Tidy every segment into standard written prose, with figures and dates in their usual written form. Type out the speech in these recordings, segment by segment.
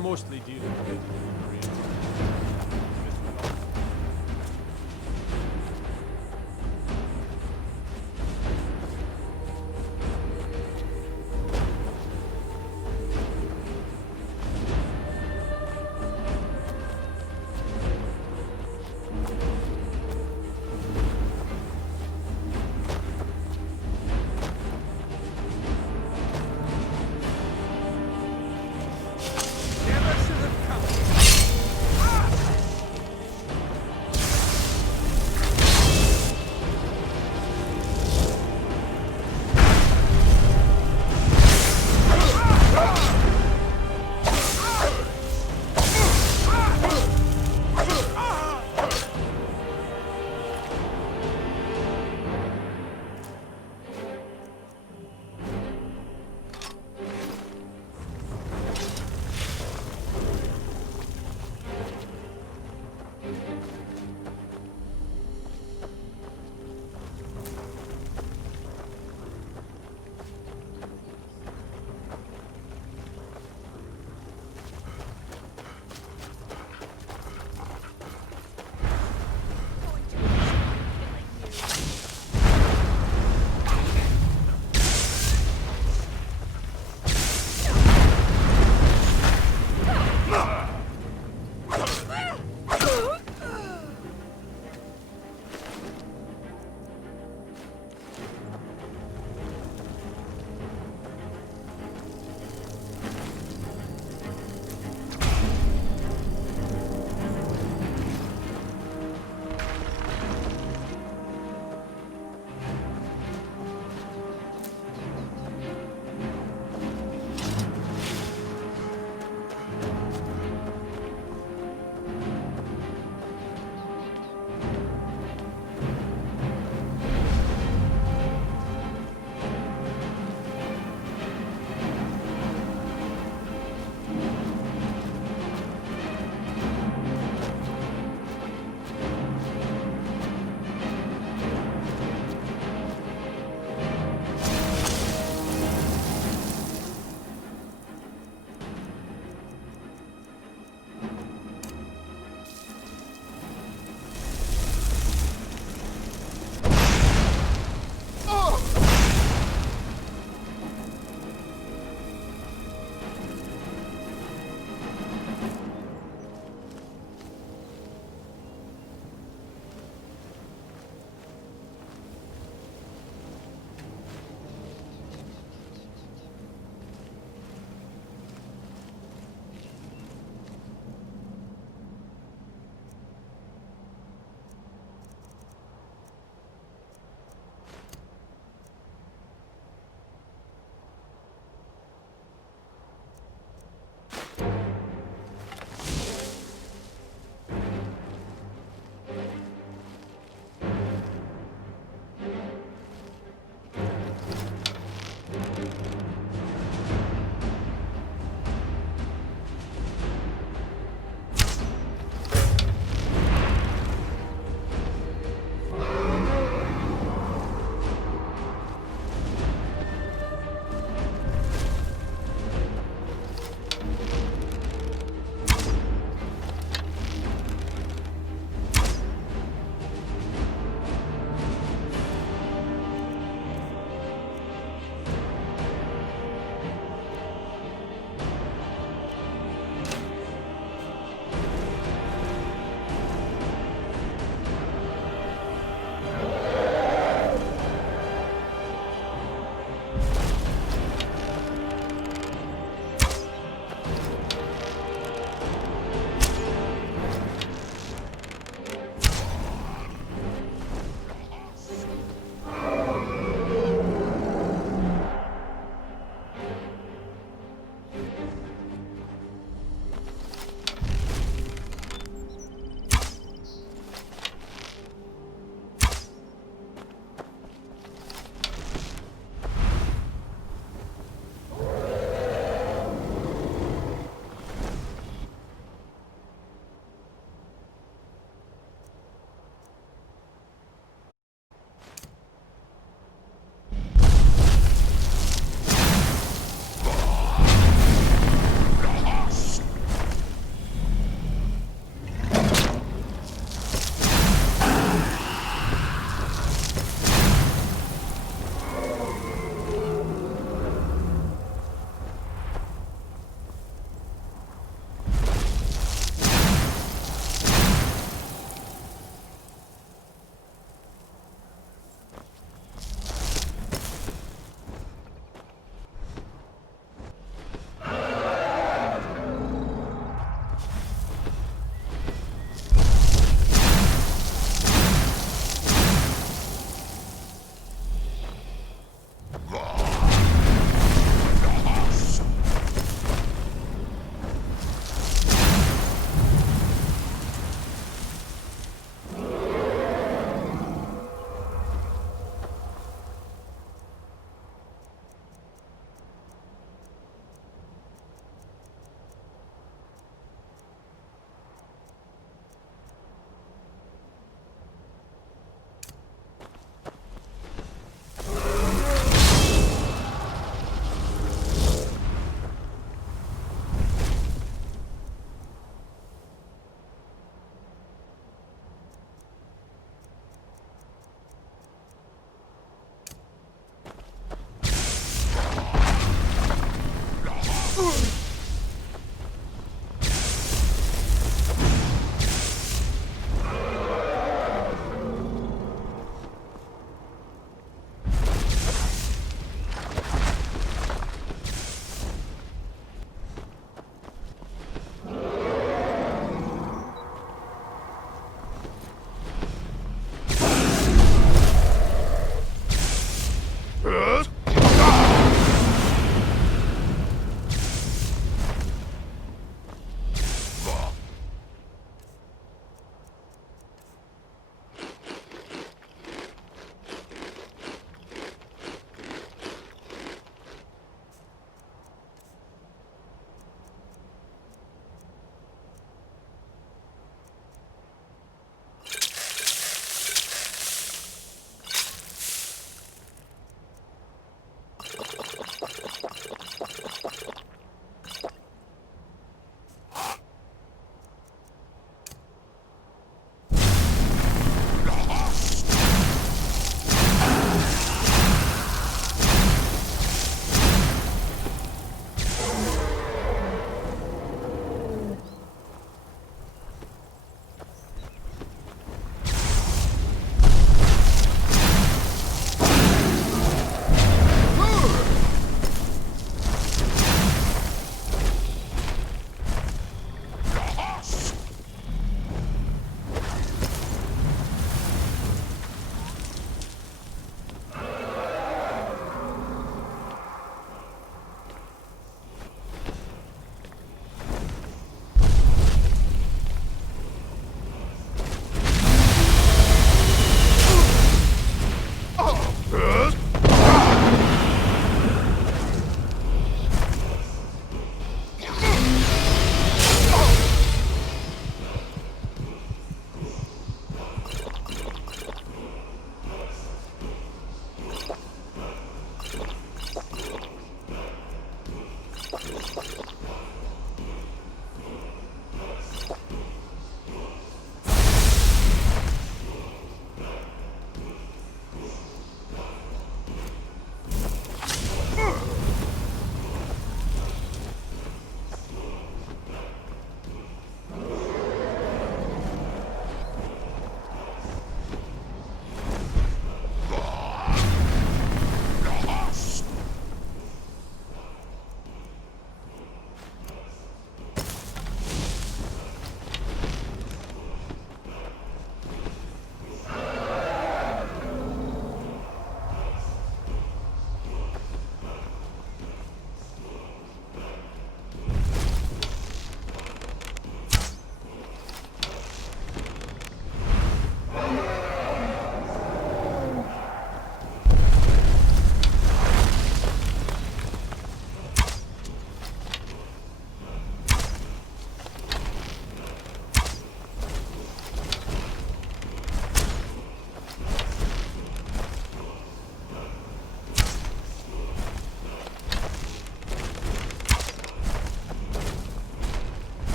mostly deal with it.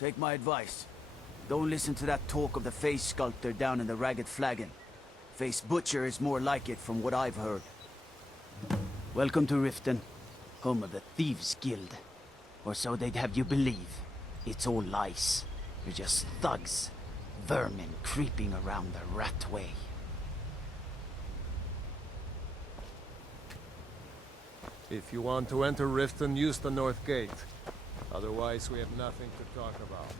Take my advice. Don't listen to that talk of the face sculptor down in the Ragged Flagon. Face Butcher is more like it from what I've heard. Welcome to Riften, home of the Thieves' Guild. Or so they'd have you believe. It's all lies. You're just thugs. Vermin creeping around the rat way. If you want to enter Riften, use the North Gate. Otherwise, we have nothing to talk about.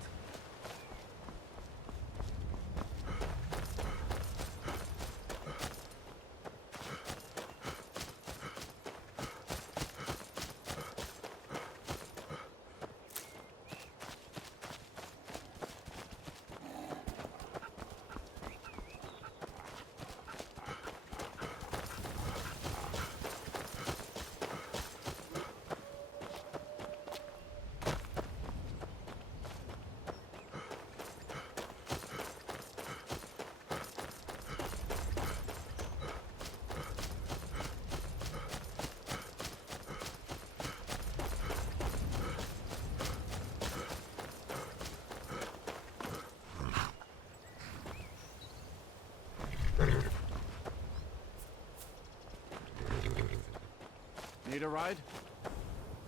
Need a ride?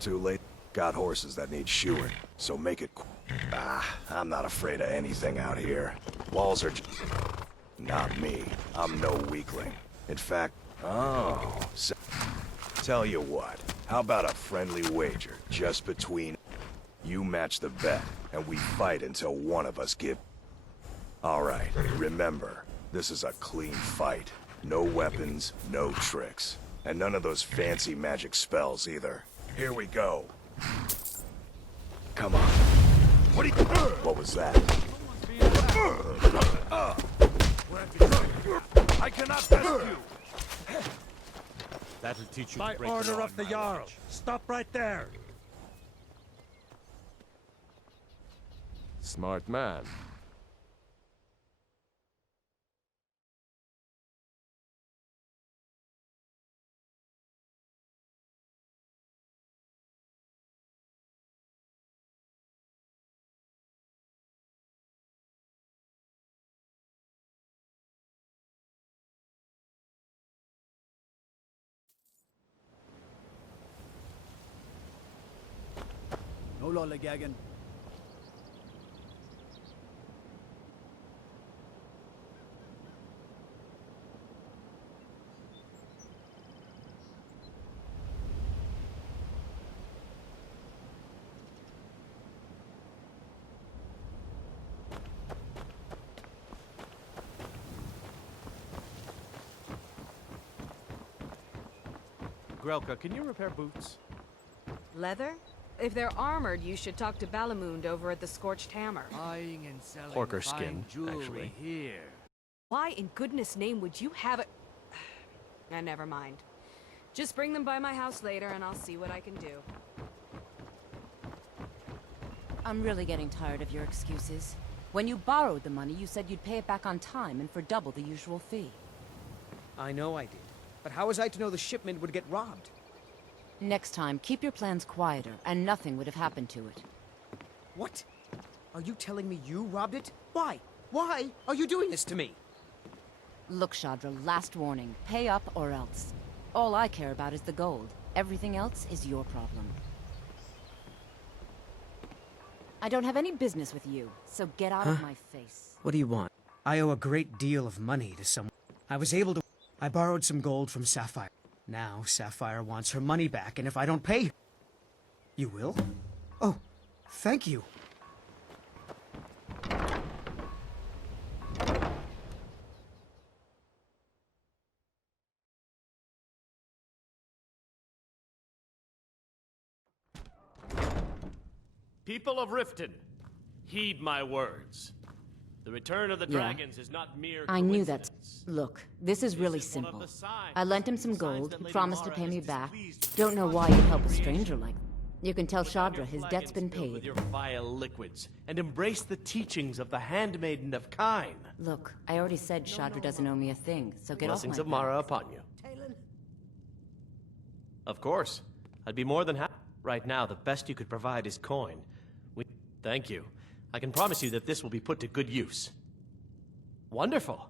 Too late. Got horses that need shoeing, so make it I'm not afraid of anything out here. Walls are not me. I'm no weakling. In fact, tell you what. How about a friendly wager, just between... You match the bet, and we fight until one of us give... Alright, remember, this is a clean fight. No weapons, no tricks. And none of those fancy magic spells, either. Here we go. Come on. What was that? I cannot test you! That'll teach you By to break order the law of the in my Jarl. language. Stop right there. Smart man. No lollygagging. Grelka, can you repair boots? Leather? If they're armored, you should talk to Balamund over at the Scorched Hammer. Buying and selling Porker fine skin, jewelry actually. here. Why in goodness name would you have it? Never mind. Just bring them by my house later and I'll see what I can do. I'm really getting tired of your excuses. When you borrowed the money, you said you'd pay it back on time and for double the usual fee. I know I did. But how was I to know the shipment would get robbed? Next time, keep your plans quieter, and nothing would have happened to it. What? Are you telling me you robbed it? Why? Why are you doing this to me? Look, Shadra, last warning. Pay up or else. All I care about is the gold. Everything else is your problem. I don't have any business with you, so get out of my face. What do you want? I owe a great deal of money to someone. I borrowed some gold from Sapphire. Now, Sapphire wants her money back, and if I don't pay... You will? Oh, thank you. People of Riften, heed my words. The return of the dragons is not mere I knew that. coincidence. Look, this is really This is one of simple. the signs. I lent him some Signs gold, that he Lady promised to Mara pay me is back. displeased with Don't know the why you'd help a creation. stranger like that. You can tell Put down your Shadra his debt's been flagons filled with paid. your vile liquids, and embrace the teachings of the Handmaiden of Kine. Look, I already said Shadra doesn't owe me a thing, so get off Blessings my of Mara back. upon you. Of course. I'd be more than happy. Right now, the best you could provide is coin. Thank you. I can promise you that this will be put to good use. Wonderful.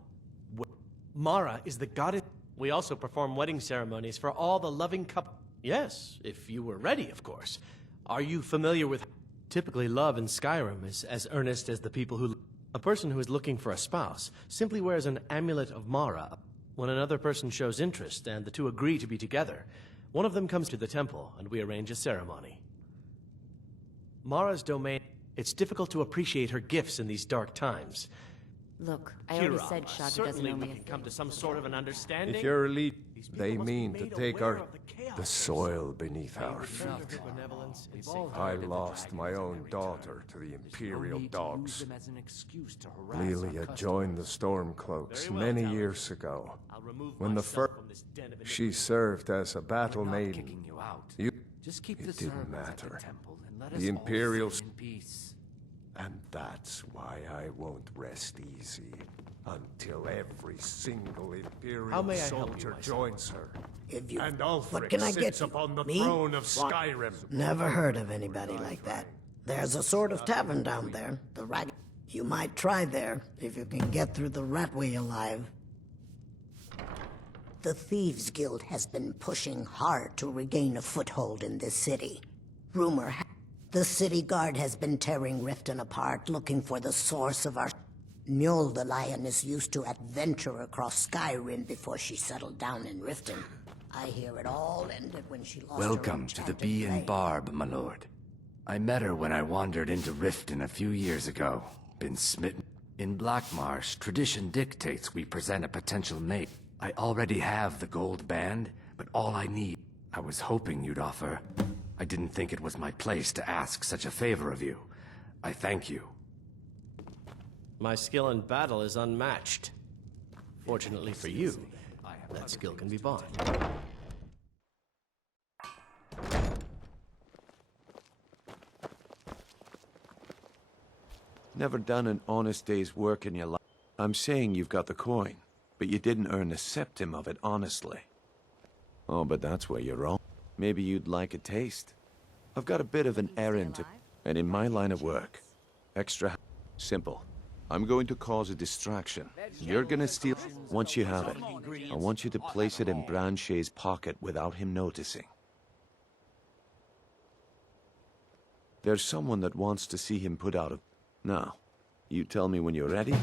Mara is the goddess. We also perform wedding ceremonies for all the loving couple. Yes, if you were ready, of course. Are you familiar with... Typically, love in Skyrim is as earnest as the people who... A person who is looking for a spouse simply wears an amulet of Mara. When another person shows interest and the two agree to be together, one of them comes to the temple and we arrange a ceremony. Mara's domain... It's difficult to appreciate her gifts in these dark times. Look, I already Kirama, said Shadra doesn't certainly know we me. can come to some sort of an understanding. If you're elite, These people they must be mean to made take aware our... of the chaos the there's- soil beneath our feet. Benevolence and I lost my own daughter to the Imperial dogs. Lilia joined the Stormcloaks Very well, many Talon. years ago. I'll remove When the myself fir- from this den of She served as a battle maiden. Kicking you out. You... Just keep It the didn't servants at the matter. temple and let The us all Imperials- stay in peace. And that's why I won't rest easy until every single Imperial How may I help you, soldier my son? joins her. If you, And what Ulfric can I get sits you? upon the Me? throne of What? Skyrim. Never heard of anybody like that. There's a sort of tavern down there, the Rag. You might try there if you can get through the Ratway alive. The Thieves Guild has been pushing hard to regain a foothold in this city. The city guard has been tearing Riften apart, looking for the source of our... Mjol the Lioness used to adventure across Skyrim before she settled down in Riften. I hear it all ended when she lost her Welcome to the enchanted Bee and blade. Barb, my lord. I met her when I wandered into Riften a few years ago. Been smitten. In Blackmarsh, tradition dictates we present a potential mate. I already have the gold band, but all I need... I was hoping you'd offer. I didn't think it was my place to ask such a favor of you. I thank you. My skill in battle is unmatched. Fortunately for you, that skill can be bought. Never done an honest day's work in your life. I'm saying you've got the coin, but you didn't earn a septim of it honestly. Oh, but that's where you're wrong. Maybe you'd like a taste. I've got a bit of an errand to... And in my line of work, extra... Simple. I'm going to cause a distraction. You're gonna steal... Once you have it, I want you to place it in Branche's pocket without him noticing. There's someone that wants to see him put out of... Now, you tell me when you're ready,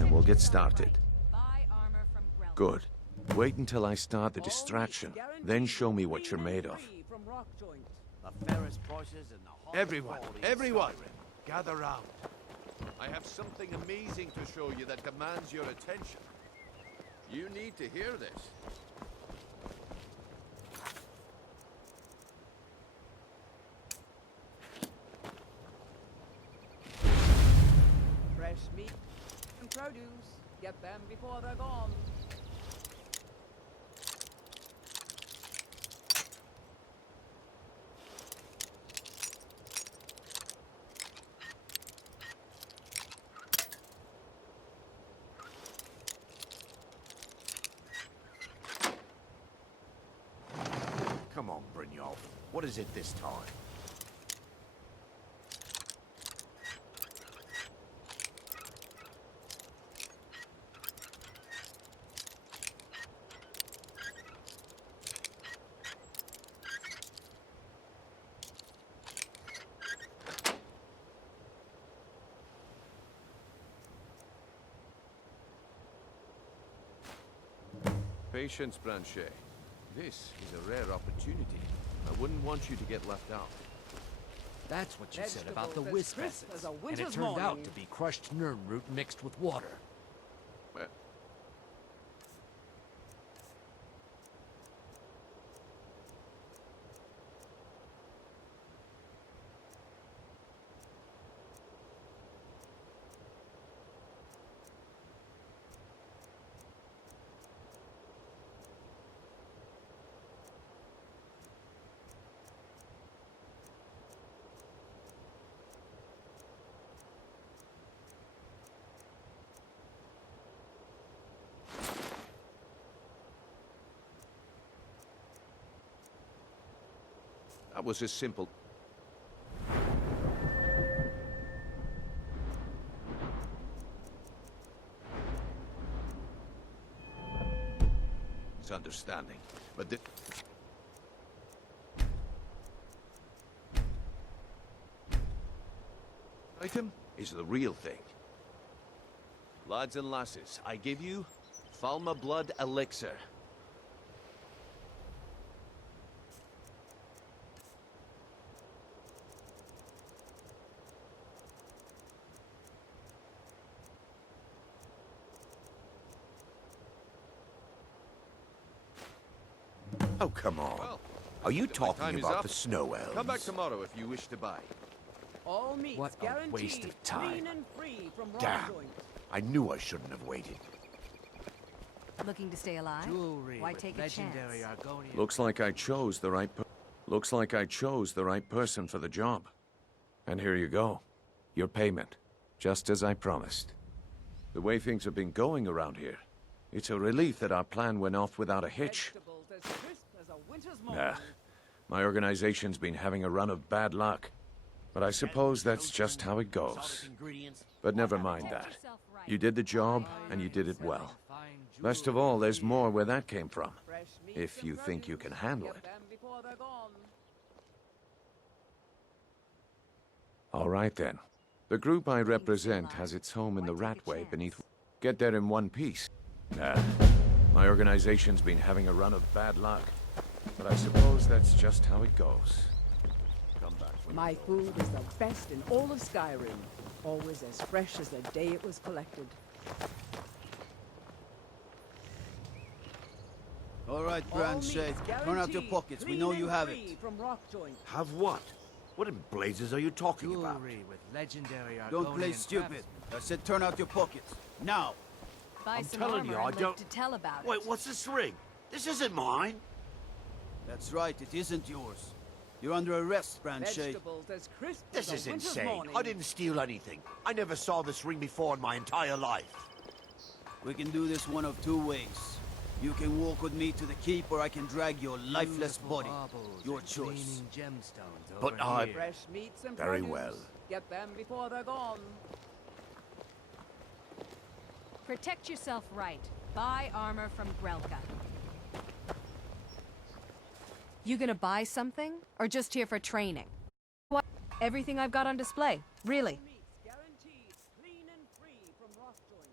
and we'll get started. Buy armor from Grelka. Good. Wait until I start the distraction, then show me what you're made of. Everyone, gather round. I have something amazing to show you that demands your attention. You need to hear this. Fresh meat and produce. Get them before they're gone. Come on, Brynjolf. What is it this time? Patience, Branche. This is a rare opportunity. I wouldn't want you to get left out. That's what you said about the Vegetables as wisp crisp essence. as a And it winter's turned out morning. to be crushed nirn root mixed with water. Well, that was a simple... misunderstanding, but the... item is the real thing. Lads and lasses, I give you Falma Blood Elixir. Oh, come on. Well, are you my talking time is about up. the snow elves? Come back tomorrow if you wish to buy. All meats What a guaranteed, waste of time. clean and free from raw Damn. joint. I knew I shouldn't have waited. Looking to stay alive? Jewelry Why with take a legendary chance? Argonian. Looks like I chose the right Looks like I chose the right person for the job. And here you go. Your payment. Just as I promised. The way things have been going around here, it's a relief that our plan went off without a hitch. Vegetables as crisp as a winter's morning. Nah. My organization's been having a run of bad luck. But I suppose that's just how it goes. But never mind that. You did the job, and you did it well. Best of all, there's more where that came from. Fresh meats If you and think you produce. can handle Get it. them before they're gone. All right then. The group I represent has its home in the Ratway beneath... Get there in one piece. Nah. My organization's been having a run of bad luck. But I suppose that's just how it goes. Come back when My you know. food is the best in all of Skyrim. Always as fresh as the day it was collected. All right, All Brand meats Shade. Turn out your guaranteed, pockets. We clean know and you have it. free from rock joint. Have what? What in blazes are you talking about? Jewelry with legendary Argonian. Don't play stupid. I said turn out your pockets. Now. Buy I'm some telling armor you, I and live don't- to tell about it. Wait, what's this ring? This isn't mine. That's right, it isn't yours. You're under arrest, Brand Shade. Vegetables as crisp This as is a winter's insane. morning. I didn't steal anything. I never saw this ring before in my entire life. We can do this one of two ways. You can walk with me to the keep, or I can drag your lifeless Beautiful body. baubles Your and choice. gleaming gemstones But over I- here. Fresh meats and Very produce. well. Get them before they're gone. Protect yourself right. Buy armor from Grelka. You gonna buy something? Or just here for training? What? Everything I've got on display. Really? Meats guaranteed, clean and free from rock joint.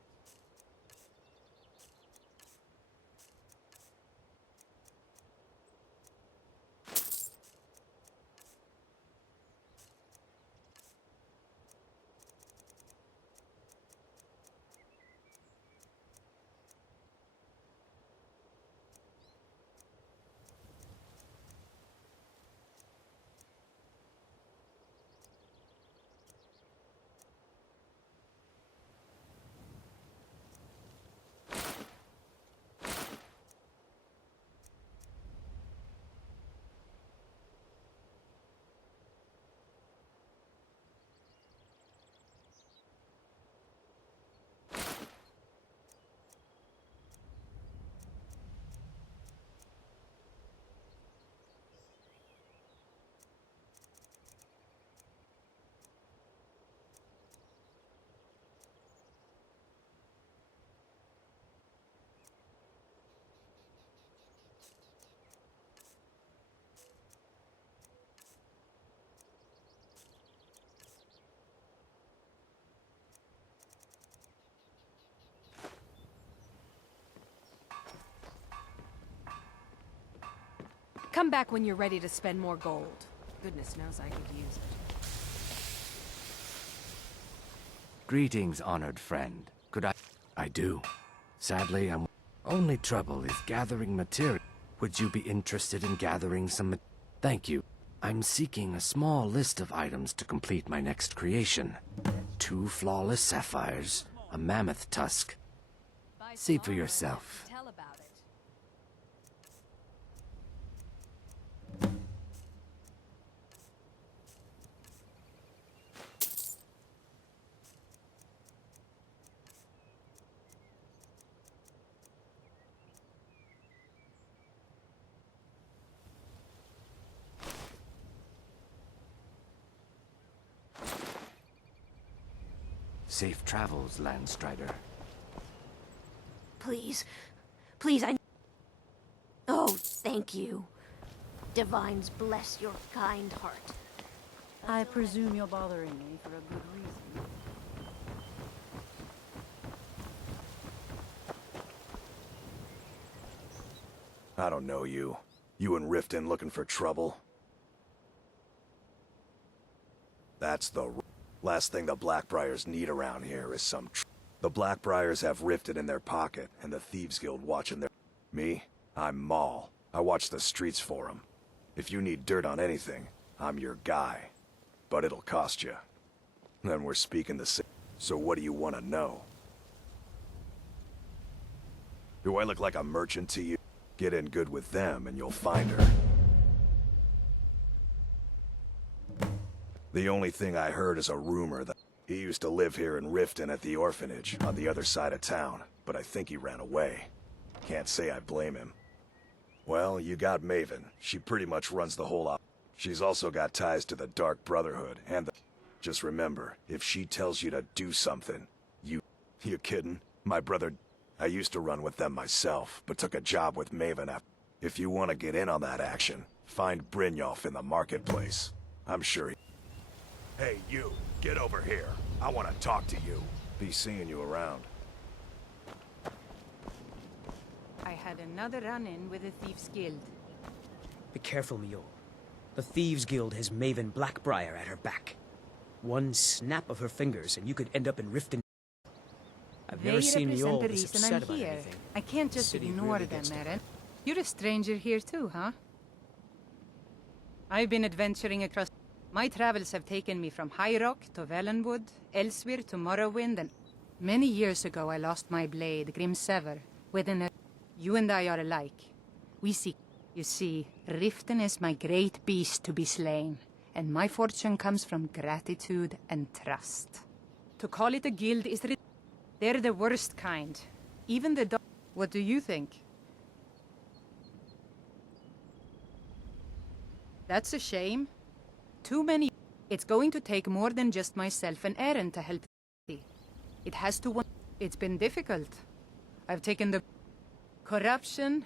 Come back when you're ready to spend more gold. Goodness knows I could use it. Greetings, honored friend. Could I do. Sadly, I'm... Only trouble is gathering material. Would you be interested in gathering some... Thank you. I'm seeking a small list of items to complete my next creation. 2 flawless sapphires, a mammoth tusk. Buy some See for armor and yourself. Tell about it. Safe travels, Landstrider. Please. Please, I... Thank you. Divines bless your kind heart. I presume you're bothering me for a good reason. I don't know you. You and Riften looking for trouble? That's the last thing the Blackbriars need around here is some The Blackbriars have Riften in their pocket, and the Thieves Guild watching their... Me? I'm Maul. I watch the streets for 'em. If you need dirt on anything, I'm your guy. But it'll cost you. Then we're speaking the same. So what do you want to know? Do I look like a merchant to you? Get in good with them and you'll find her. The only thing I heard is a rumor that he used to live here in Riften at the orphanage on the other side of town, but I think he ran away. Can't say I blame him. Well, you got Maven. She pretty much runs the whole op. She's also got ties to the Dark Brotherhood and the... Just remember, if she tells you to do something, you kidding? My brother... I used to run with them myself, but took a job with Maven after. If you want to get in on that action, find Brynjolf in the marketplace. I'm sure he... Hey, you, get over here. I want to talk to you. Be seeing you around. I had another run-in with the Thieves Guild. Be careful, Mjol. The Thieves Guild has Maven Blackbriar at her back. One snap of her fingers and you could end up in Riften. I've never seen Mjol the this reason upset I'm about here. anything. I can't just The city ignore really them, gets to Eren. You're a stranger here too, huh? I've been adventuring across... My travels have taken me from High Rock to Valenwood, Elsewhere to Morrowind, and... Many years ago I lost my blade, Grimsever, within a... You and I are alike. We seek... You see, Riften is my great beast to be slain, and my fortune comes from gratitude and trust. To call it a guild is... They're the worst kind. Even the What do you think? That's a shame. Too many... It's going to take more than just myself and Eren to help. It has to... It's been difficult. I've taken the... Corruption...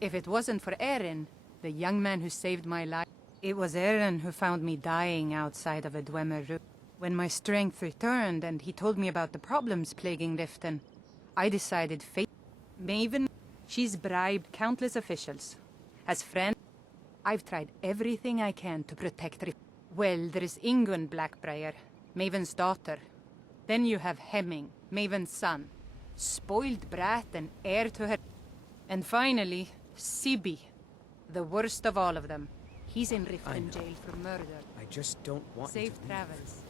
If it wasn't for Eren, the young man who saved my life... It was Eren who found me dying outside of a Dwemer room. When my strength returned and he told me about the problems plaguing Riften, I decided fate... Maven, she's bribed countless officials. As friend, I've tried everything I can to protect Riften. Well, there is Ingun Blackbriar, Maven's daughter. Then you have Hemming, Maven's son. Spoiled brat and heir to her... And finally, Sibi, the worst of all of them. He's in Riften jail for murder. I just don't want you Safe to leave. travels.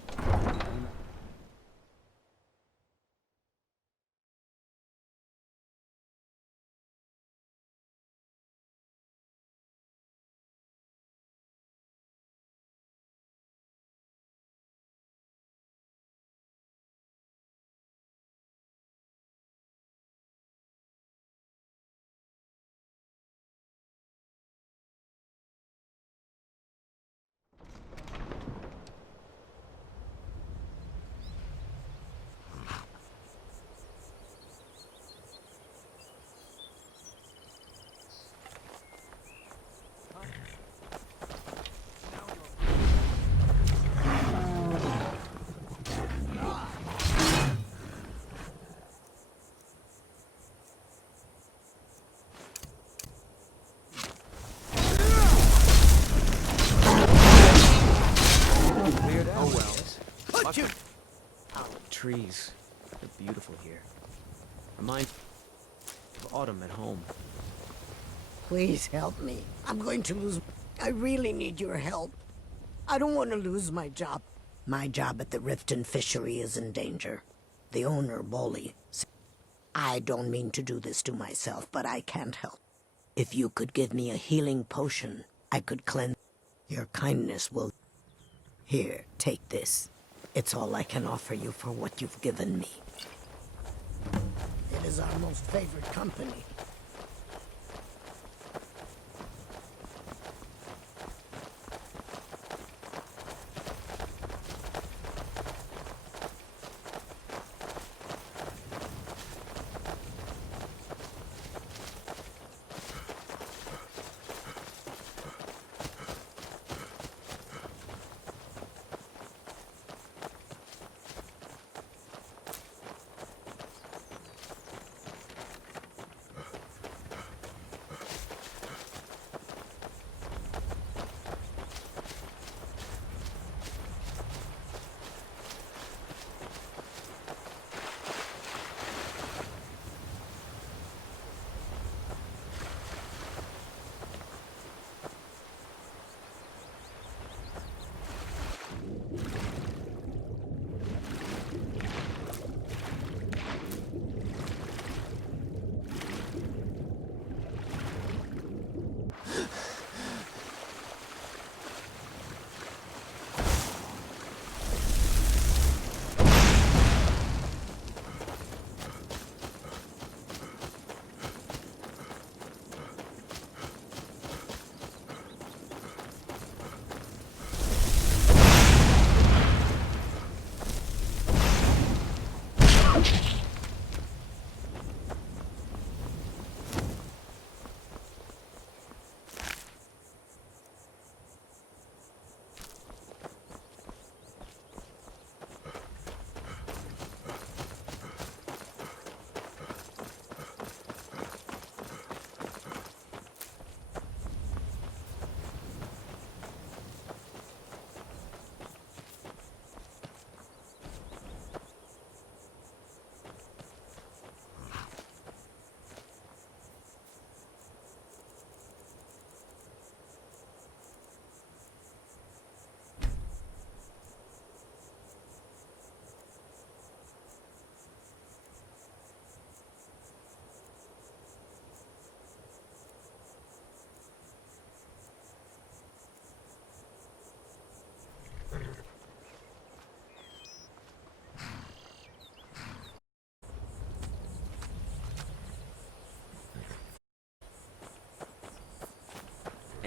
Trees. They're beautiful here. Remind of autumn at home. Please help me. I'm going to lose... I really need your help. I don't want to lose my job. My job at the Riften fishery is in danger. The owner, Bolly. I don't mean to do this to myself, but I can't help. If you could give me a healing potion, I could cleanse... Your kindness will... Here, take this. It's all I can offer you for what you've given me. It is our most favored company.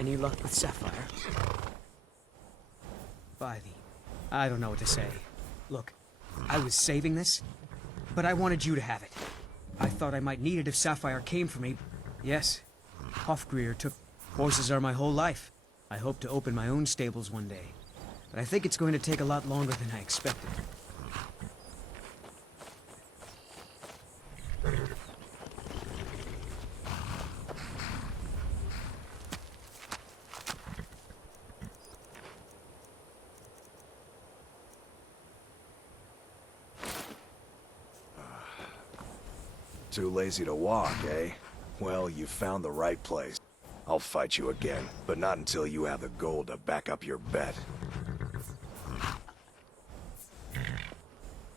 Any luck with Sapphire? By the... I don't know what to say. Look, I was saving this, but I wanted you to have it. I thought I might need it if Sapphire came for me. Yes, Hofgrir took... Horses are my whole life. I hope to open my own stables one day. But I think it's going to take a lot longer than I expected. Too lazy to walk, eh? Well, you found the right place. I'll fight you again, but not until you have the gold to back up your bet.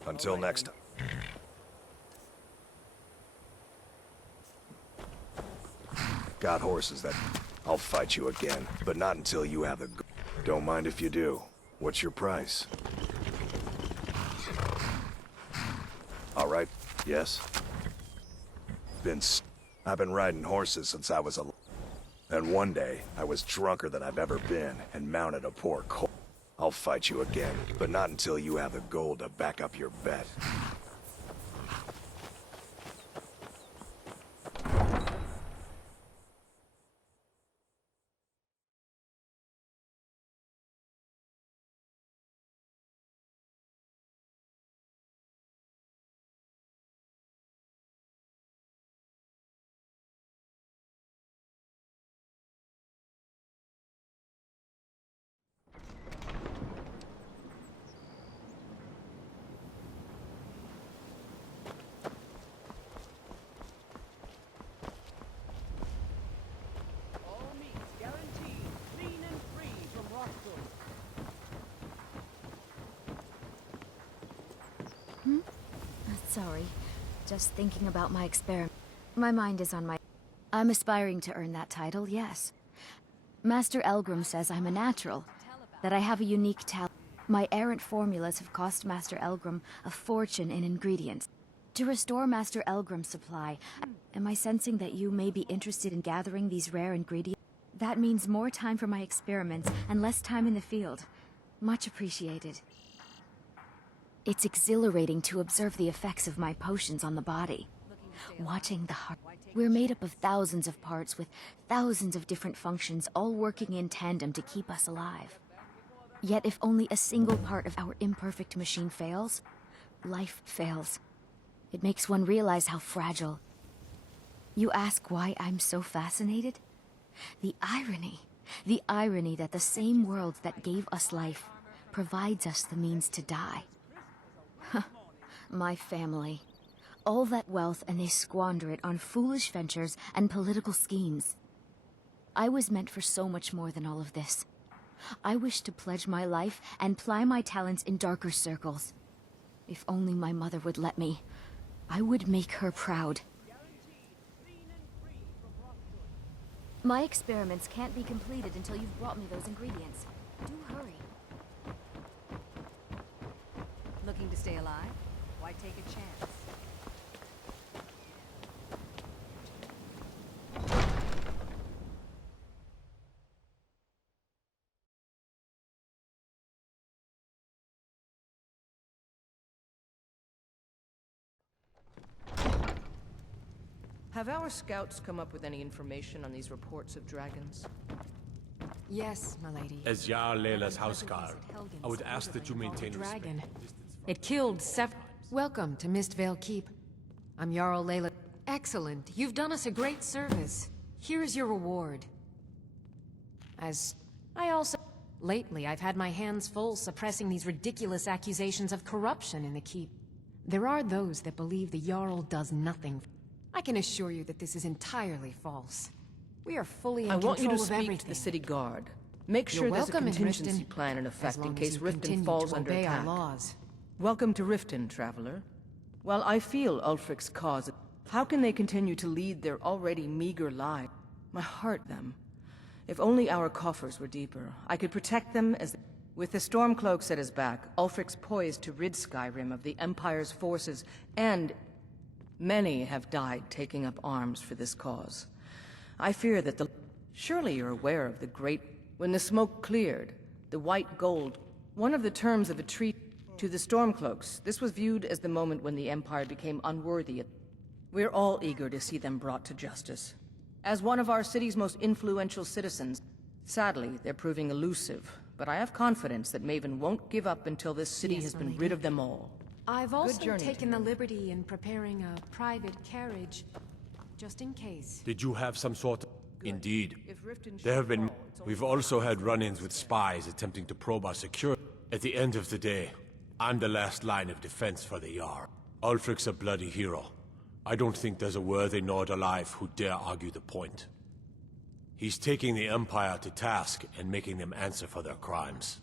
Until next time. Got horses that... I'll fight you again, but not until you have the... Don't mind if you do. What's your price? All right. Yes? I've been riding horses since I was a... And one day, I was drunker than I've ever been and mounted a poor colt. I'll fight you again, but not until you have the gold to back up your bet. Sorry. Just thinking about my experiment. My mind is on my... I'm aspiring to earn that title, yes. Master Elgrim says I'm a natural, that I have a unique talent. My errant formulas have cost Master Elgrim a fortune in ingredients. To restore Master Elgrim's supply, am I sensing that you may be interested in gathering these rare ingredients? That means more time for my experiments and less time in the field. Much appreciated. It's exhilarating to observe the effects of my potions on the body. Watching the heart. We're made up of thousands of parts with thousands of different functions, all working in tandem to keep us alive. Yet if only a single part of our imperfect machine fails, life fails. It makes one realize how fragile. You ask why I'm so fascinated? The irony that the same world that gave us life provides us the means to die. My family. All that wealth and they squander it on foolish ventures and political schemes. I was meant for so much more than all of this. I wish to pledge my life and ply my talents in darker circles. If only my mother would let me, I would make her proud. My experiments can't be completed until you've brought me those ingredients. Do hurry. Looking to stay alive? Why take a chance? Have our scouts come up with any information on these reports of dragons? Yes, my lady. As Jarl Layla's houseguard, I would ask that you maintain Dragon. respect. It killed Welcome to Mistvale Keep. I'm Jarl Layla. Excellent. You've done us a great service. Here's your reward. As I also... Lately, I've had my hands full suppressing these ridiculous accusations of corruption in the Keep. There are those that believe the Jarl does nothing. I can assure you that this is entirely false. We are fully in I want you control to of speak everything. to the city guard. Make You're sure there's a welcome in contingency Riften, plan in as effect long in as case you Riften continue falls to under obey our attack. laws. Welcome to Riften, traveler. While I feel Ulfric's cause, how can they continue to lead their already meager lives? My heart them. If only our coffers were deeper, I could protect them as... With the Stormcloaks at his back, Ulfric's poised to rid Skyrim of the Empire's forces, and many have died taking up arms for this cause. I fear that the... Surely you're aware of the great... When the smoke cleared, the white gold, one of the terms of a treaty to the Stormcloaks, this was viewed as the moment when the Empire became unworthy. We're all eager to see them brought to justice. As one of our city's most influential citizens, sadly, they're proving elusive, but I have confidence that Maven won't give up until this city has been rid of them all. I've also journey taken to the you. liberty in preparing a private carriage, just in case. Did you have some sort of... Indeed. If Riften There have been... should fall, it's We've also had run-ins with spies attempting to probe our security. At the end of the day, I'm the last line of defense for the Jarl. Ulfric's a bloody hero. I don't think there's a worthy Nord alive who dare argue the point. He's taking the Empire to task and making them answer for their crimes.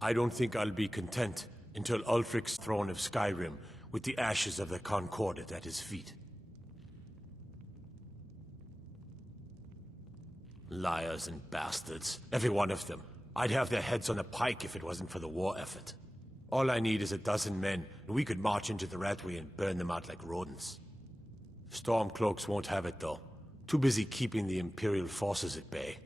I don't think I'll be content until Ulfric's throne of Skyrim with the ashes of the Concordat at his feet. Liars and bastards, every one of them. I'd have their heads on a pike if it wasn't for the war effort. All I need is a dozen men, and we could march into the Ratway and burn them out like rodents. Stormcloaks won't have it, though. Too busy keeping the Imperial forces at bay.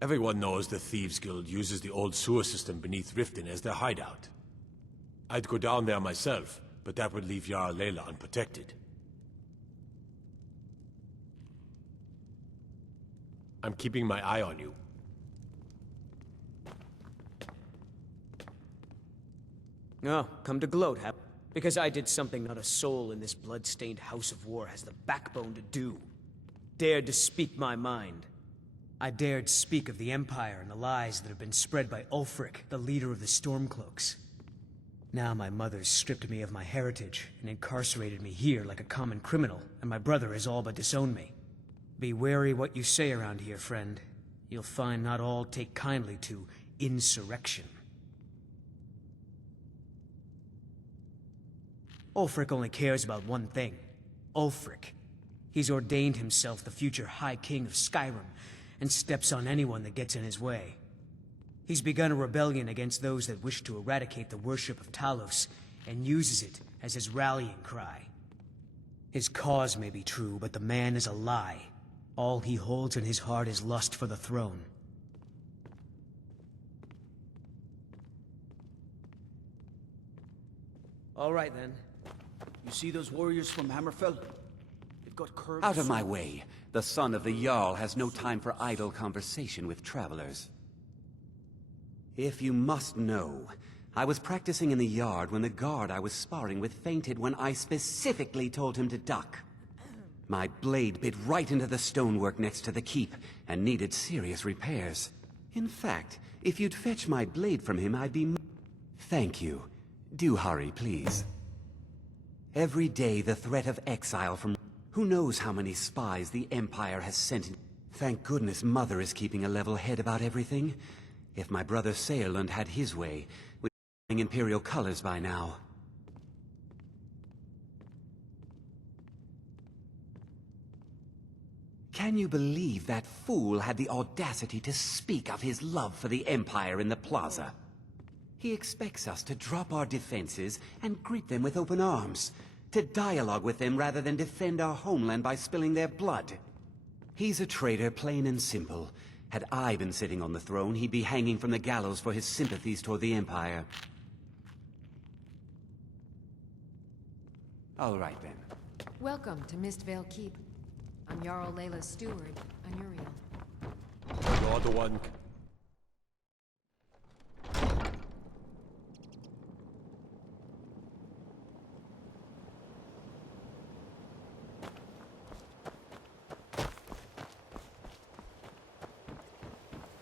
Everyone knows the Thieves Guild uses the old sewer system beneath Riften as their hideout. I'd go down there myself, but that would leave Jarl Layla unprotected. I'm keeping my eye on you. Oh, come to gloat, have because I did something not a soul in this blood-stained house of war has the backbone to do. Dared to speak my mind. I dared speak of the Empire and the lies that have been spread by Ulfric, the leader of the Stormcloaks. Now my mother's stripped me of my heritage and incarcerated me here like a common criminal, and my brother has all but disowned me. Be wary what you say around here, friend. You'll find not all take kindly to insurrection. Ulfric only cares about one thing. Ulfric. He's ordained himself the future High King of Skyrim, and steps on anyone that gets in his way. He's begun a rebellion against those that wish to eradicate the worship of Talos, and uses it as his rallying cry. His cause may be true, but the man is a lie. All he holds in his heart is lust for the throne. All right, then. You see those warriors from Hammerfell? They've got curved Out of my swords. way. The son of the Jarl has no time for idle conversation with travelers. If you must know, I was practicing in the yard when the guard I was sparring with fainted when I specifically told him to duck. My blade bit right into the stonework next to the keep and needed serious repairs. In fact, if you'd fetch my blade from him, I'd be... Thank you. Do hurry, please. Every day the threat of exile from... Who knows how many spies the Empire has sent in... Thank goodness Mother is keeping a level head about everything. If my brother Saerlund had his way, we'd be wearing Imperial colors by now. Can you believe that fool had the audacity to speak of his love for the Empire in the plaza? He expects us to drop our defenses and greet them with open arms, to dialogue with them rather than defend our homeland by spilling their blood. He's a traitor, plain and simple. Had I been sitting on the throne, he'd be hanging from the gallows for his sympathies toward the Empire. All right, then. Welcome to Mistvale Keep. I'm Jarl Layla's steward, Anuriel. You're the one...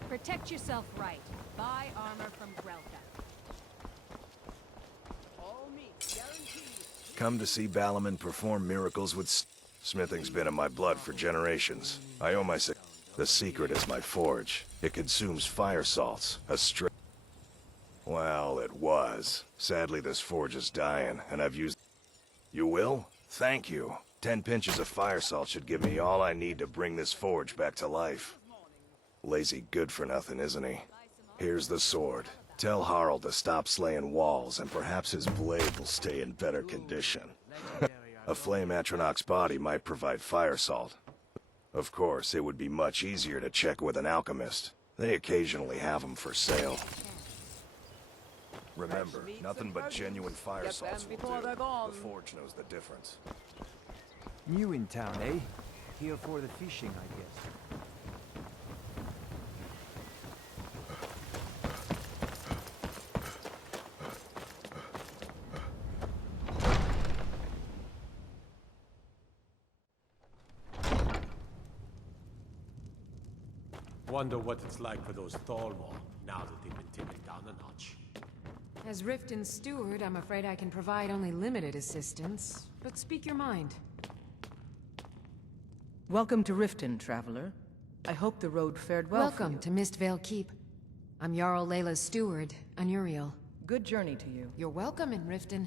Protect yourself right. Buy armor from Grelka. All meat guaranteed. Come to see Balaman perform miracles with... Smithing's been in my blood for generations. I owe my... The secret is my forge. It consumes fire salts, a straight... Well, it was. Sadly, this forge is dying, and I've used... You will? Thank you. 10 pinches of fire salt should give me all I need to bring this forge back to life. Lazy good for nothing, isn't he? Here's the sword. Tell Harald to stop slaying walls, and perhaps his blade will stay in better condition. A flame Atronach's body might provide fire salt. Of course, it would be much easier to check with an alchemist. They occasionally have them for sale. Remember, nothing but genuine fire salts will do. The Forge knows the difference. New in town, eh? Here for the fishing, I guess. Wonder what it's like for those Thalmor, now that they've been taken down a notch. As Riften's steward, I'm afraid I can provide only limited assistance. But speak your mind. Welcome to Riften, traveler. I hope the road fared well Welcome to Mistvale Keep. I'm Jarl Layla's steward, Anuriel. Good journey to you. You're welcome in Riften.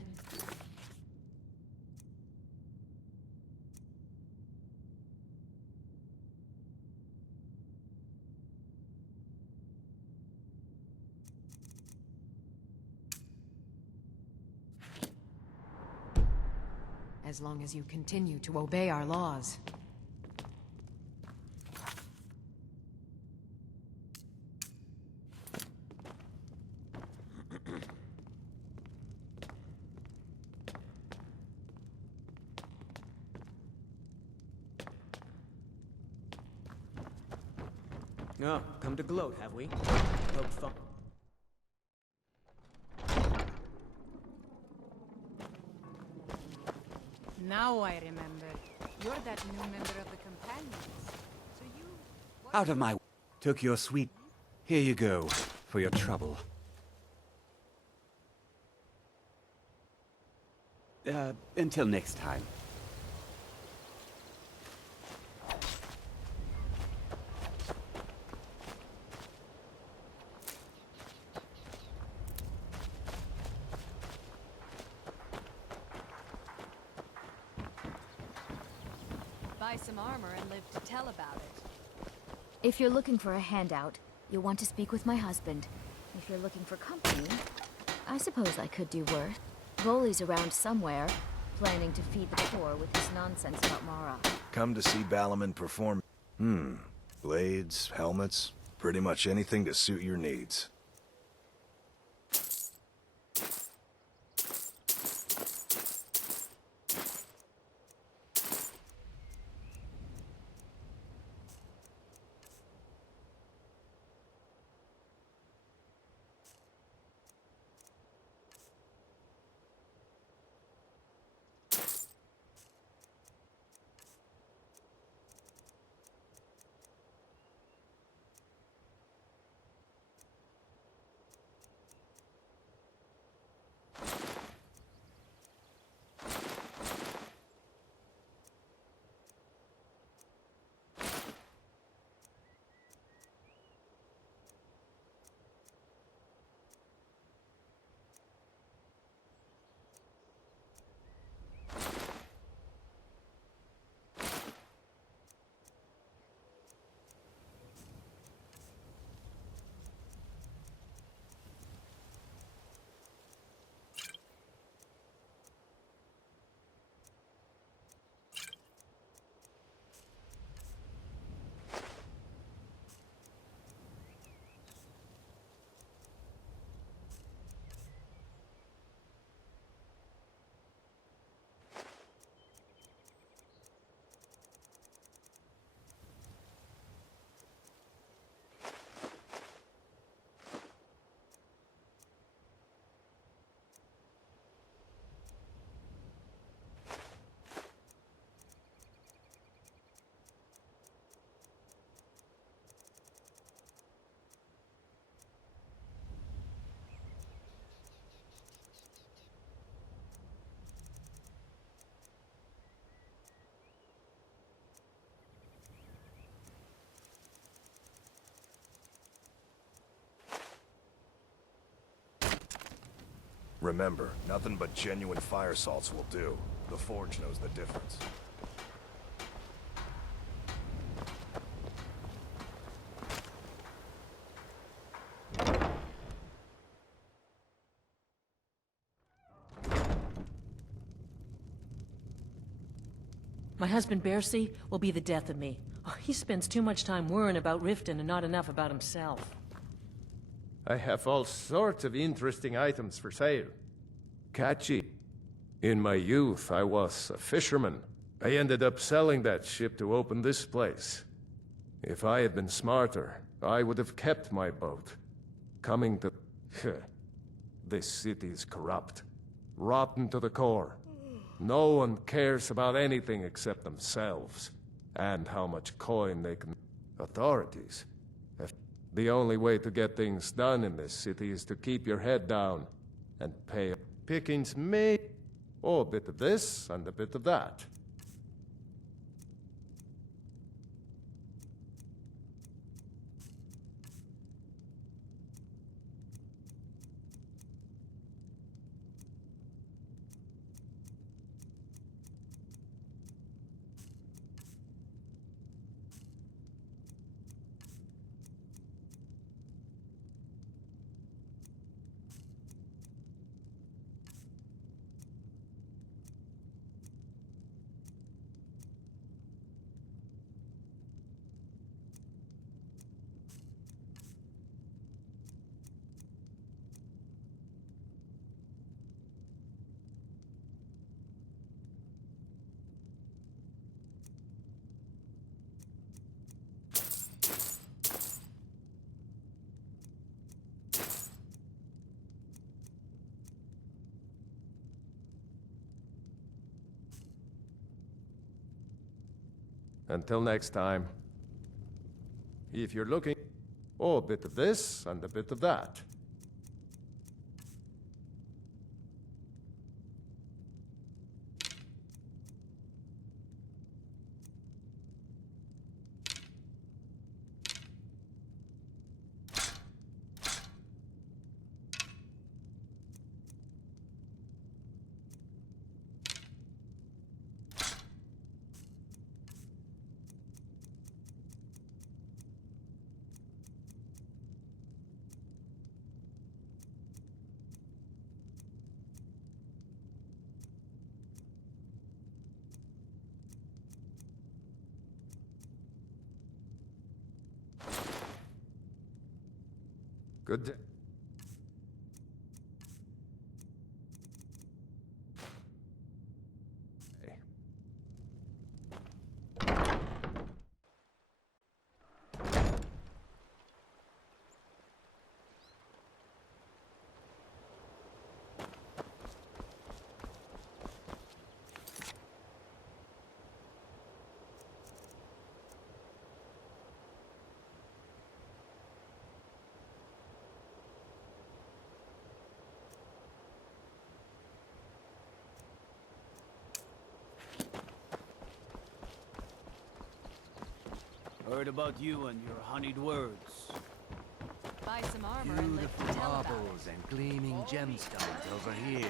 As long as you continue to obey our laws. Oh, come to gloat, have we? Now I remember. You're that new member of the Companions. So you... Out of my... Took your sweet... Here you go, for your trouble. Until next time. Buy some armor and live to tell about it. If you're looking for a handout, you'll want to speak with my husband. If you're looking for company, I suppose I could do worse. Voley's around somewhere, planning to feed the poor with his nonsense about Mara. Come to see Balaman perform. Blades, helmets, pretty much anything to suit your needs. Remember, nothing but genuine fire salts will do. The Forge knows the difference. My husband Bercy will be the death of me. Oh, he spends too much time worrying about Riften and not enough about himself. I have all sorts of interesting items for sale. Catchy. In my youth, I was a fisherman. I ended up selling that ship to open this place. If I had been smarter, I would have kept my boat. Coming to... This city is corrupt. Rotten to the core. No one cares about anything except themselves. And how much coin they can... Authorities. The only way to get things done in this city is to keep your head down and pay. Pickings may... Oh, a bit of this and a bit of that. Until next time. If you're looking... Oh, a bit of this and a bit of that. Good day. Heard about you and your honeyed words. Buy some armor and live to Beautiful tell about it. marbles and gleaming gemstones over here.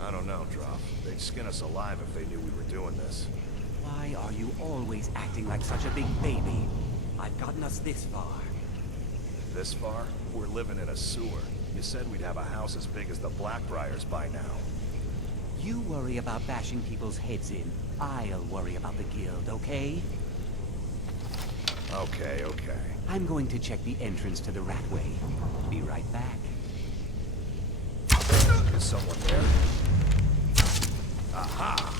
I don't know, Droff. They'd skin us alive if they knew we were doing this. Why are you always acting like such a big baby? I've gotten us this far. This far? We're living in a sewer. You said we'd have a house as big as the Blackbriars by now. You worry about bashing people's heads in. I'll worry about the guild, okay? Okay, okay. I'm going to check the entrance to the Ratway. Be right back. Is someone there? Aha!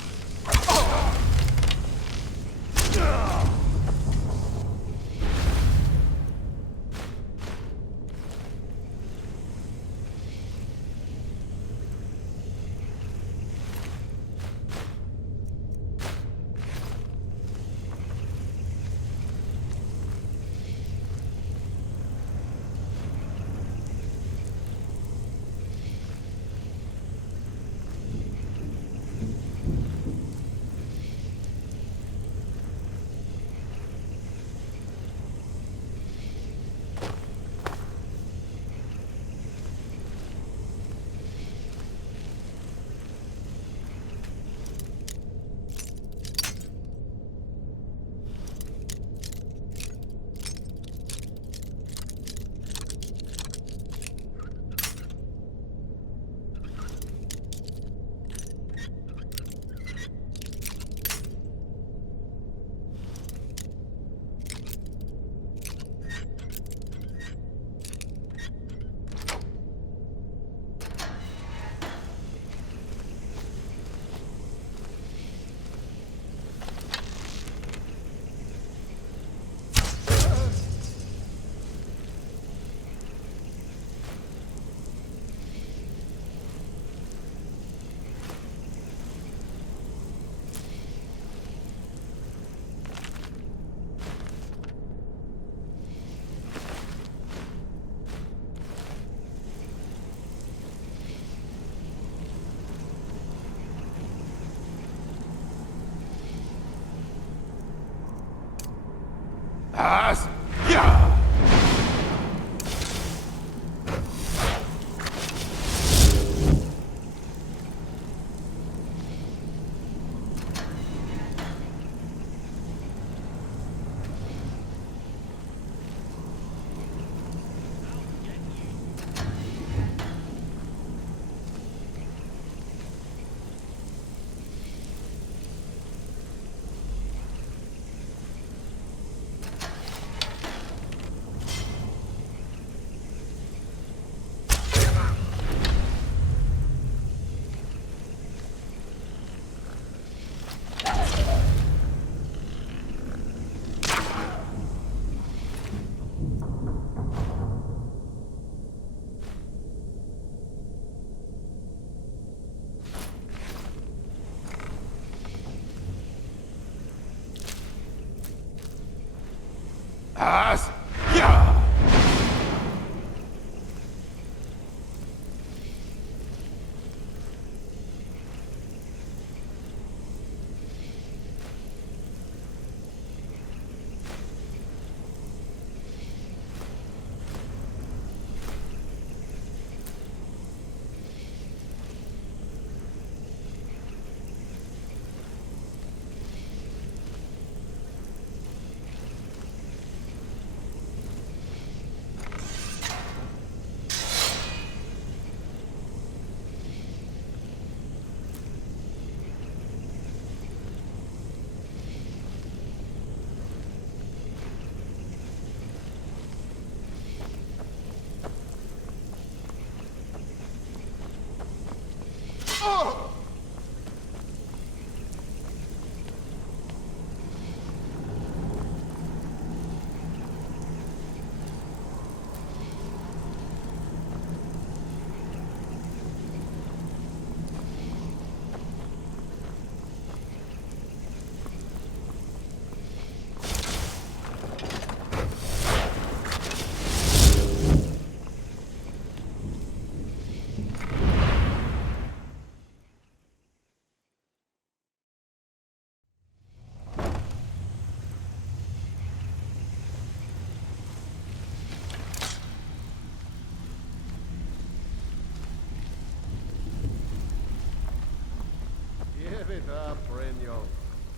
Give it up, Brynjolf.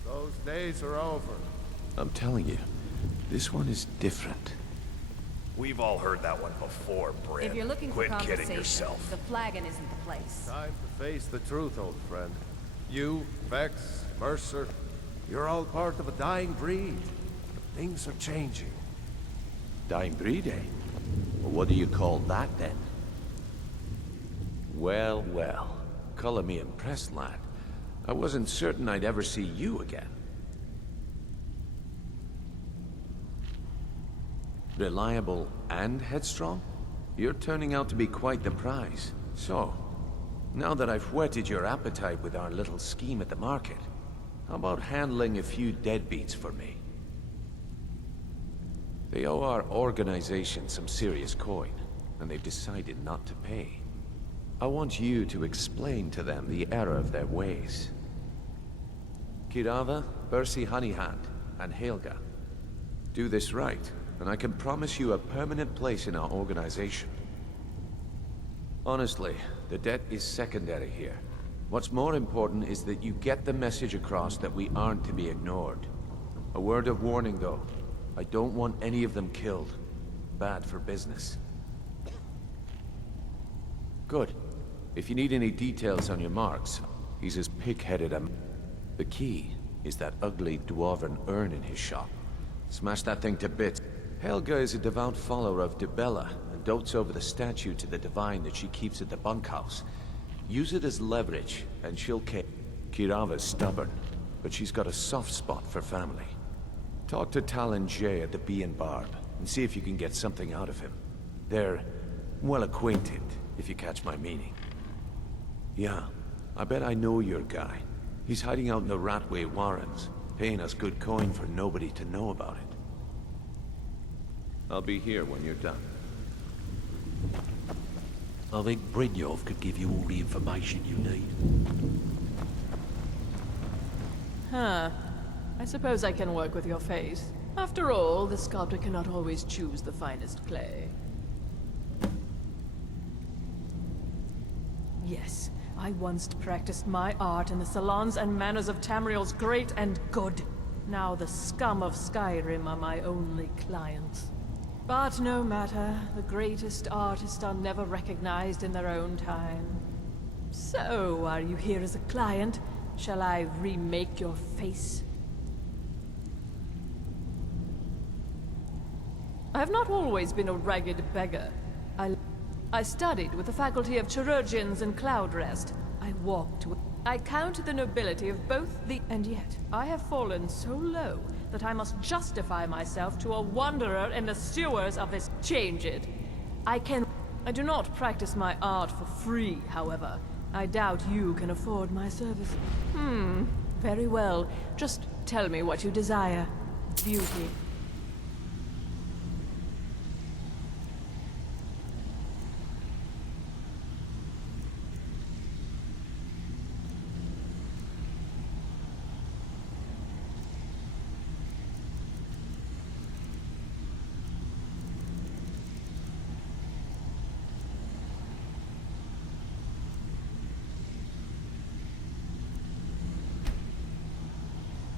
Those days are over. I'm telling you, this one is different. We've all heard that one before, Bryn. If you're looking Quit for kidding conversation, yourself. the flagon isn't the place. Time to face the truth, old friend. You, Vex, Mercer, you're all part of a dying breed. Things are changing. Dying breed, eh? Well, what do you call that, then? Well, well. Color me impressed, lad. I wasn't certain I'd ever see you again. Reliable and headstrong? You're turning out to be quite the prize. So, now that I've whetted your appetite with our little scheme at the market, how about handling a few deadbeats for me? They owe our organization some serious coin, and they've decided not to pay. I want you to explain to them the error of their ways. Kirava, Bersi Honeyhand, and Helga. Do this right, and I can promise you a permanent place in our organization. Honestly, the debt is secondary here. What's more important is that you get the message across that we aren't to be ignored. A word of warning, though. I don't want any of them killed. Bad for business. Good. If you need any details on your marks, he's as pig-headed as... The key is that ugly dwarven urn in his shop. Smash that thing to bits. Helga is a devout follower of Dibella and dotes over the statue to the divine that she keeps at the bunkhouse. Use it as leverage, and she'll Kirava's stubborn, but she's got a soft spot for family. Talk to Talon Jay at the Bee and Barb, and see if you can get something out of him. They're well acquainted, if you catch my meaning. Yeah, I bet I know your guy. He's hiding out in the Ratway Warrens, paying us good coin for nobody to know about it. I'll be here when you're done. I think Brynjolf could give you all the information you need. Huh. I suppose I can work with your face. After all, the sculptor cannot always choose the finest clay. Yes, I once practiced my art in the salons and manners of Tamriel's great and good. Now the scum of Skyrim are my only clients. But no matter, the greatest artists are never recognized in their own time. So, are you here as a client? Shall I remake your face? I have not always been a ragged beggar. I studied with the faculty of chirurgeons and Cloudrest. I walked with... I counted the nobility of both the... And yet, I have fallen so low that I must justify myself to a wanderer in the sewers of this... Change it. I do not practice my art for free, however. I doubt you can afford my service. Very well. Just tell me what you desire. Beauty.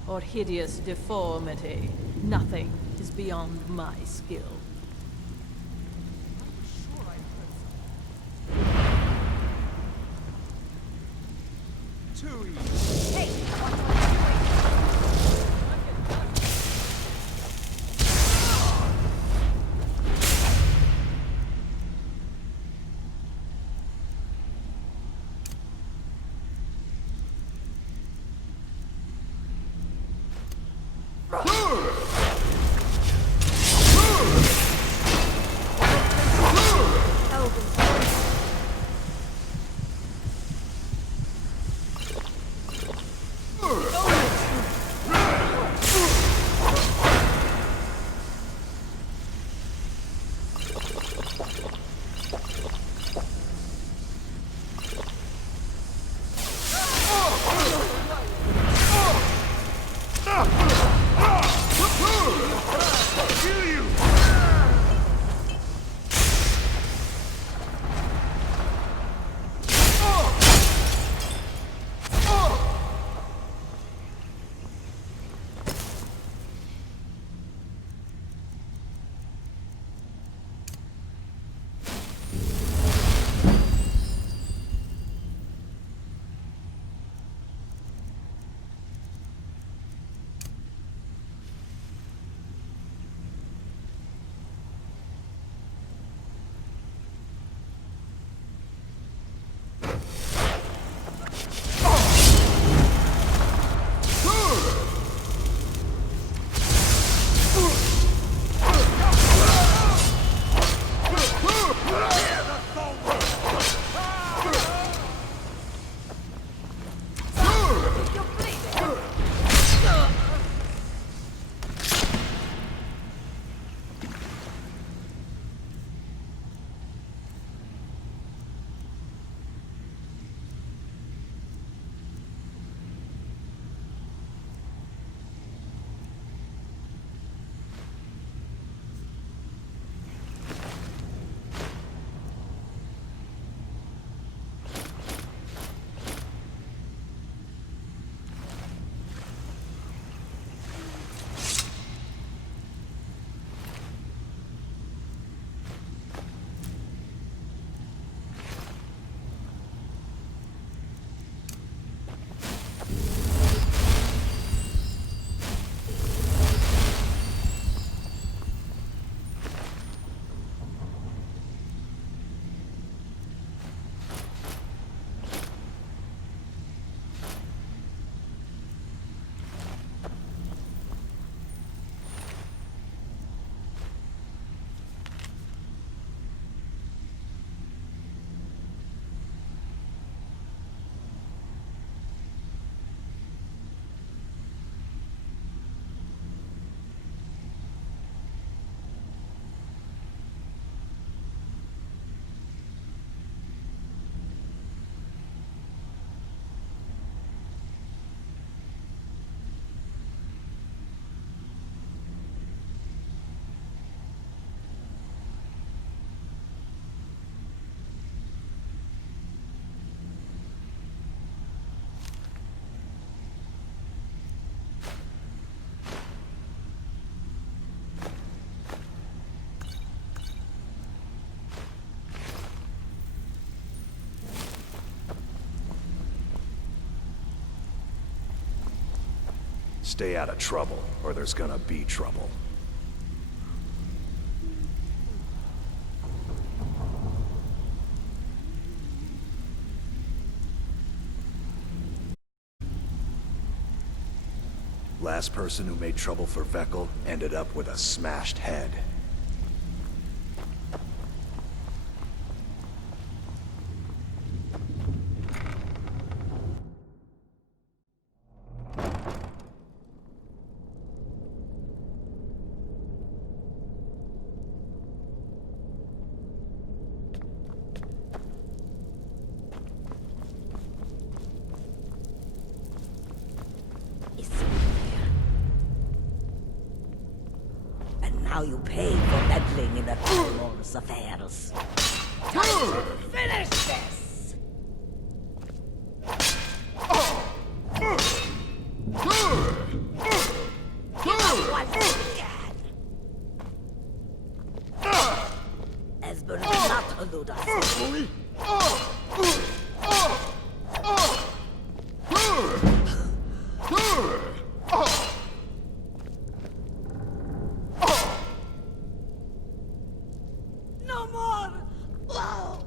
Or hideous deformity. Nothing is beyond my skill. Too easy. Hey! Stay out of trouble, or there's gonna be trouble. Last person who made trouble for Vekel ended up with a smashed head. Now you pay for meddling in the Tyrell's affairs. Time to finish this! Give up once again! Esbern will not elude us, fool! No more! Whoa!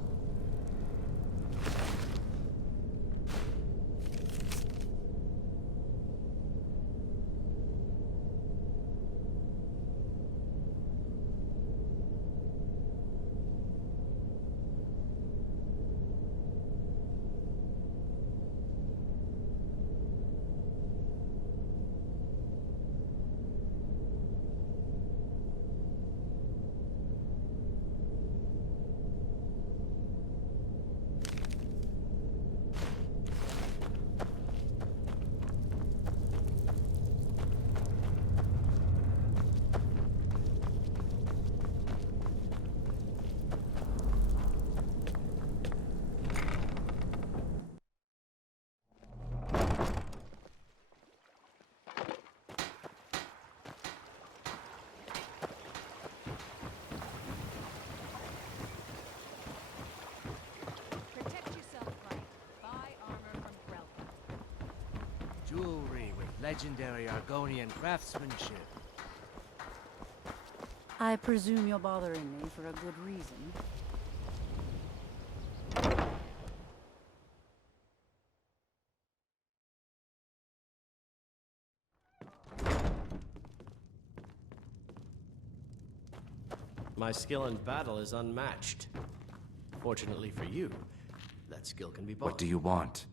Jewelry with legendary Argonian craftsmanship. I presume you're bothering me for a good reason. My skill in battle is unmatched. Fortunately for you, that skill can be bought. What do you want?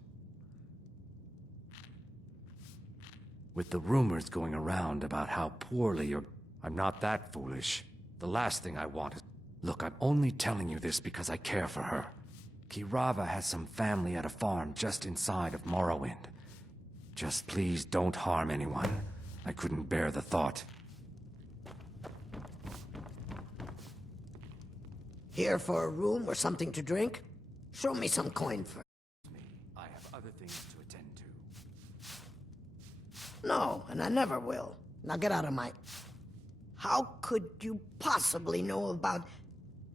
With the rumors going around about how poorly you're... I'm not that foolish. The last thing I want is... Look, I'm only telling you this because I care for her. Kirava has some family at a farm just inside of Morrowind. Just please don't harm anyone. I couldn't bear the thought. Here for a room or something to drink? Show me some coin first. I have other things to attend to. No, and I never will. Now get out of my... How could you possibly know about...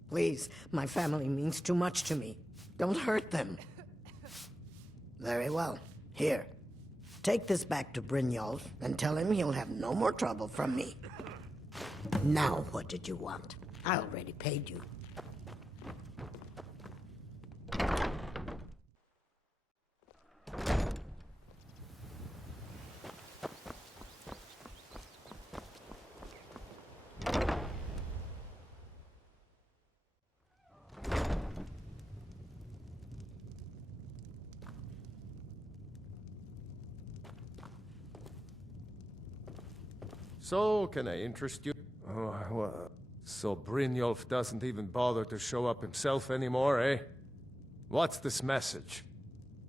Please, my family means too much to me. Don't hurt them. Very well. Here. Take this back to Brynjolf and tell him he'll have no more trouble from me. Now, what did you want? I already paid you. So, can I interest you? Oh, well, so Brynjolf doesn't even bother to show up himself anymore, eh? What's this message?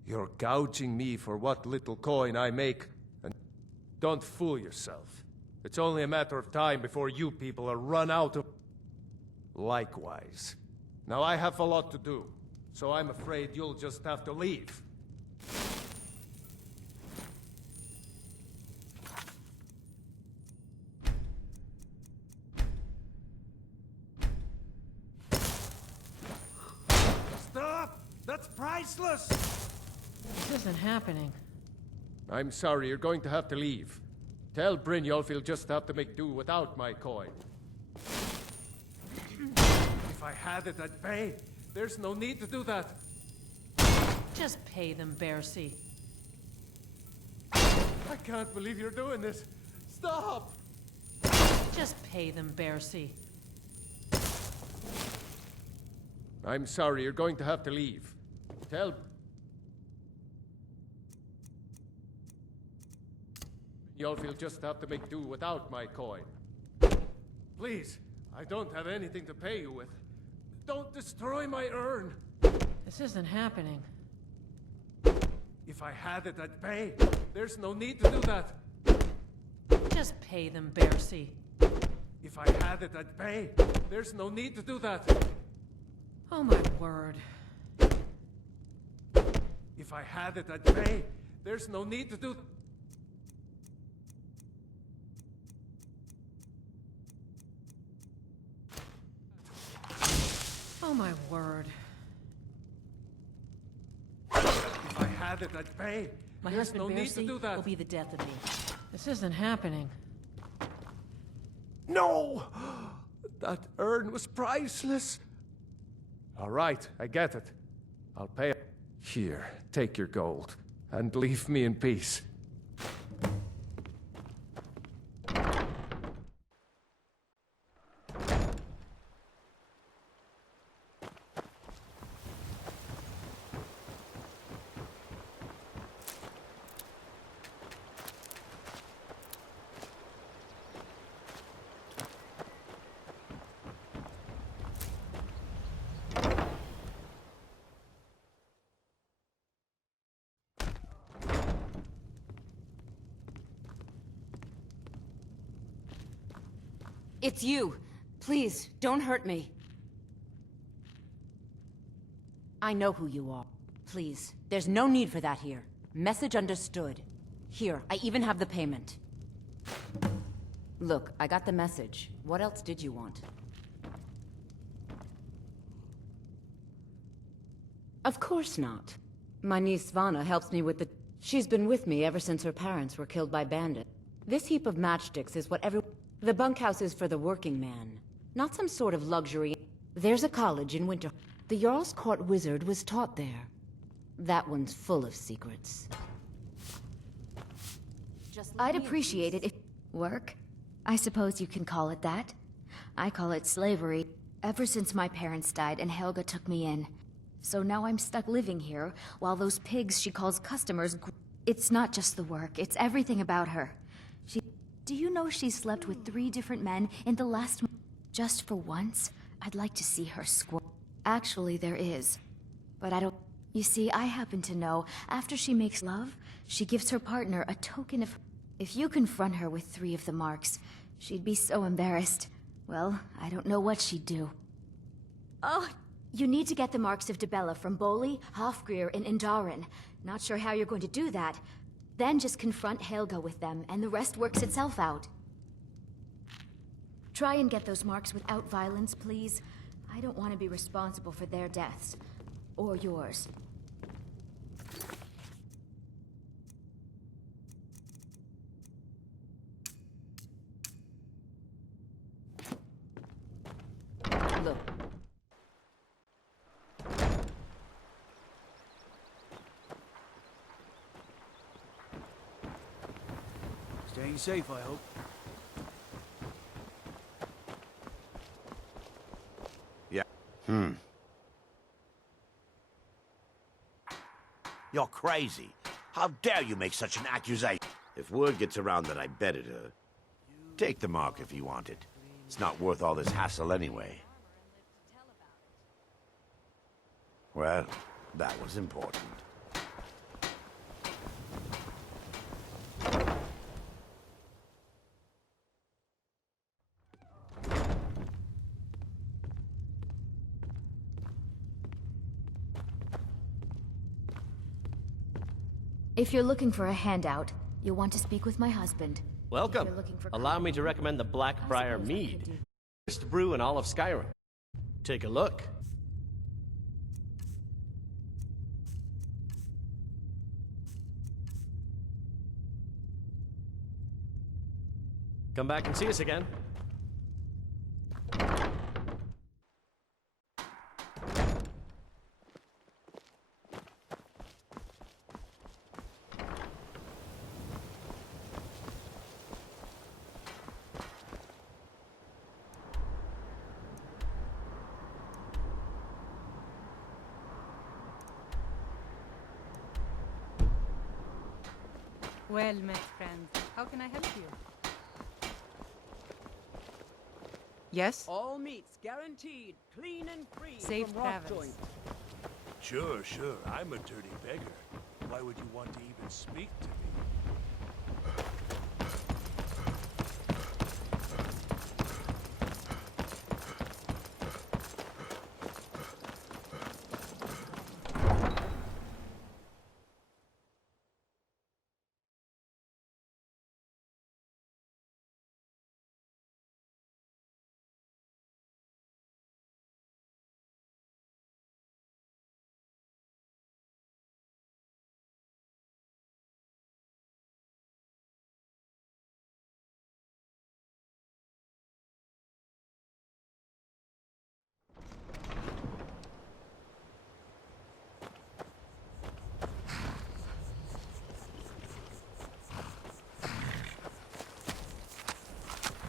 You're gouging me for what little coin I make, and don't fool yourself. It's only a matter of time before you people are run out of... Likewise. Now I have a lot to do, so I'm afraid you'll just have to leave. That's priceless! This isn't happening. I'm sorry, you're going to have to leave. Tell Brynjolf he'll just have to make do without my coin. If I had it, I'd pay. There's no need to do that. Just pay them, Bercy. I can't believe you're doing this. Stop! Just pay them, Bercy. I'm sorry, you're going to have to leave. Tell... Brynjolf he'll just have to make do without my coin. Please, I don't have anything to pay you with. Don't destroy my urn! This isn't happening. If I had it, I'd pay. There's no need to do that. Just pay them, Bercy. If I had it, I'd pay. There's no need to do that. Oh my word. If I had it, I'd pay. There's no need to do... Oh my word. If I had it, I'd pay. My There's husband no need to Bercy do that. will be the death of me. This isn't happening. No! That urn was priceless. All right, I get it. I'll pay it. Here, take your gold, and leave me in peace. It's you. Please, don't hurt me. I know who you are. Please, there's no need for that here. Message understood. Here, I even have the payment. Look, I got the message. What else did you want? Of course not. My niece Svana helps me with the... She's been with me ever since her parents were killed by bandits. This heap of matchsticks is what every... The bunkhouse is for the working man, not some sort of luxury. There's a college in Winter. The Jarl's Court wizard was taught there. That one's full of secrets. I'd appreciate it if... Work? I suppose you can call it that. I call it slavery. Ever since my parents died and Helga took me in. So now I'm stuck living here, while those pigs she calls customers... It's not just the work, it's everything about her. Do you know she slept with 3 different men in the last... Just for once, I'd like to see her squirm. Actually, there is. But I don't... You see, I happen to know, after she makes love, she gives her partner a token of... If you confront her with 3 of the marks, she'd be so embarrassed. Well, I don't know what she'd do. Oh, you need to get the marks of Dibella from Boli, Hofgrir, and Indaren. Not sure how you're going to do that. Then just confront Helga with them, and the rest works itself out. Try and get those marks without violence, please. I don't want to be responsible for their deaths. Or yours. Look. Staying safe, I hope. Yeah. You're crazy. How dare you make such an accusation? If word gets around that I betted her, take the mark if you want it. It's not worth all this hassle anyway. Well, that was important. If you're looking for a handout, you'll want to speak with my husband. Welcome. If you're looking for Allow me to recommend the Blackbriar Mead. Best brew in all of Skyrim. Take a look. Come back and see us again. Well met, friend. How can I help you? Yes? All meats guaranteed, clean and free Safe from rock travels. joint. Sure, sure. I'm a dirty beggar. Why would you want to even speak to me?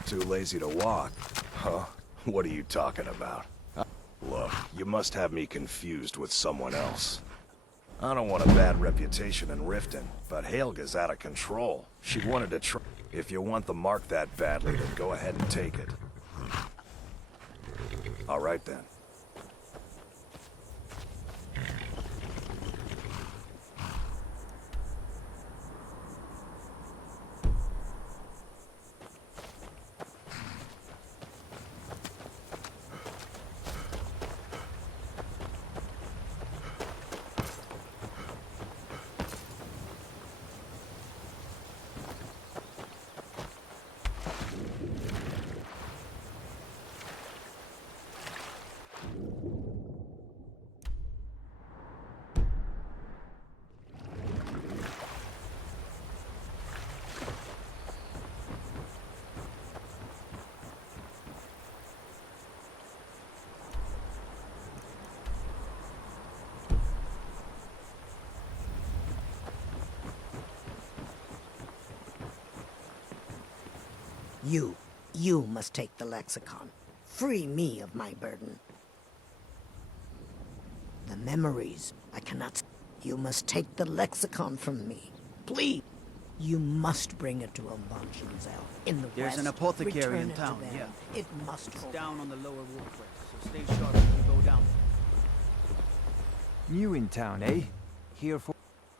Too lazy to walk? Huh? What are you talking about? Look, you must have me confused with someone else. I don't want a bad reputation in Riften, but Helga's out of control. She wanted to try. If you want the mark that badly, then go ahead and take it. All right then. You must take the lexicon. Free me of my burden. The memories, I cannot... You must take the lexicon from me. Please. You must bring it to von Schinzel in the There's west. an apothecary Return in it to town, them. yeah. It must It's hold. down on the lower walkway, so stay sharp as you go down. New in town, eh? Here for...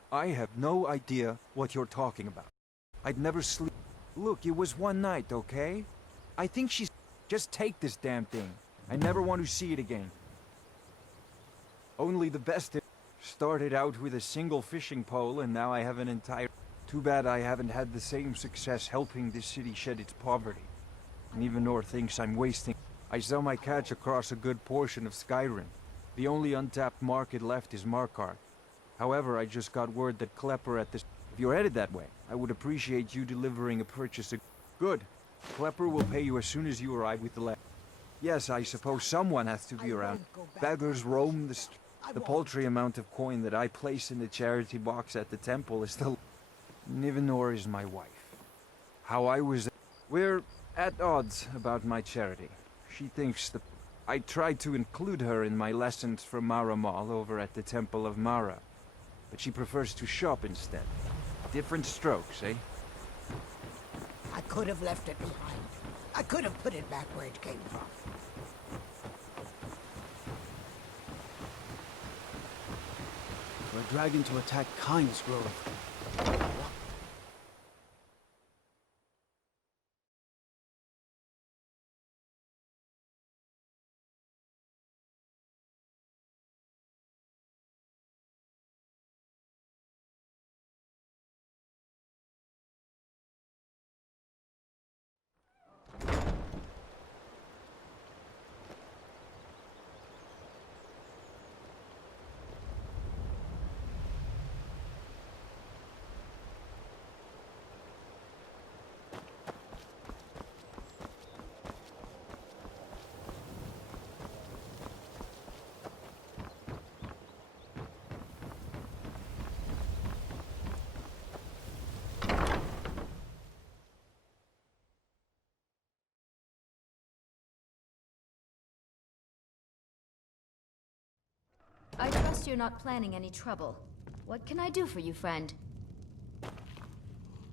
I have no idea what you're talking about. I'd never sleep... Look, it was one night, okay? I think she's... Just take this damn thing. I never want to see it again. Only the best... Started out with a single fishing pole, and now I have an entire... Too bad I haven't had the same success helping this city shed its poverty. Nivenor thinks I'm wasting... I sell my catch across a good portion of Skyrim. The only untapped market left is Markarth. However, I just got word that Klepper at this... If you're headed that way, I would appreciate you delivering a purchase... Good. Klepper will pay you as soon as you arrive with the letter. Yes, I suppose someone has to be around. Beggars roam the street. The paltry amount of coin that I place in the charity box at the temple is still... Nivenor is my wife. How I was... We're at odds about my charity. She thinks the... I tried to include her in my lessons for Mara Mall over at the Temple of Mara. But she prefers to shop instead. Different strokes, eh? I could have left it behind. I could have put it back where it came from. We're a dragon to attack Kynes Grove. trust you're not planning any trouble. What can I do for you, friend?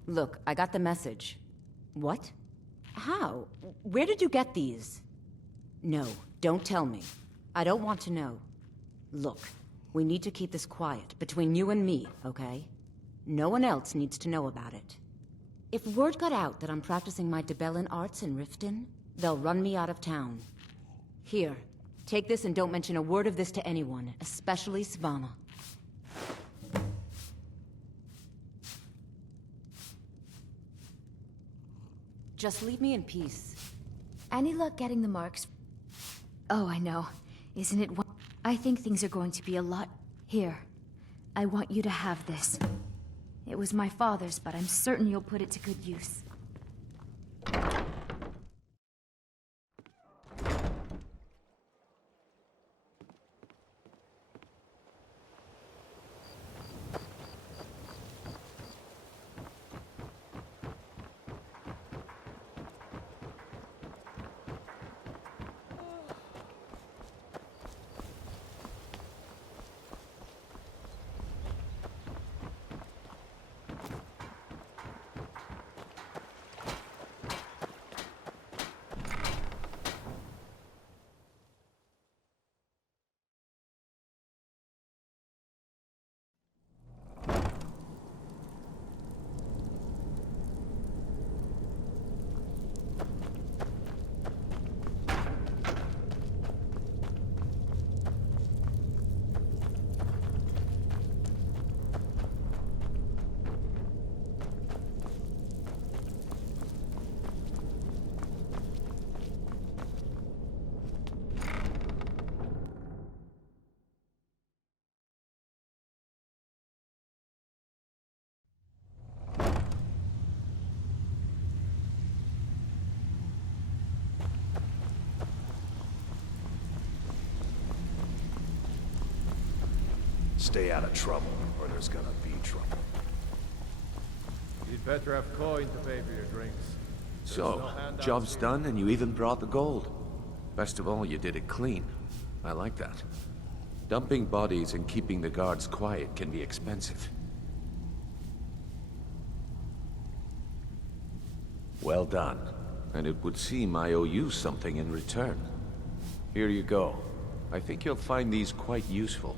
Look, I got the message. What? How? Where did you get these? No, don't tell me. I don't want to know. Look, we need to keep this quiet, between you and me, okay? No one else needs to know about it. If word got out that I'm practicing my Debellan arts in Riften, they'll run me out of town. Here, take this and don't mention a word of this to anyone, especially Svanna. Just leave me in peace. Any luck getting the marks? Oh, I know. Isn't it one? I think things are going to be a lot... Here. I want you to have this. It was my father's, but I'm certain you'll put it to good use. Stay out of trouble, or there's gonna be trouble. You'd better have coin to pay for your drinks. There's no So, handouts job's here. done and you even brought the gold. Best of all, you did it clean. I like that. Dumping bodies and keeping the guards quiet can be expensive. Well done. And it would seem I owe you something in return. Here you go. I think you'll find these quite useful.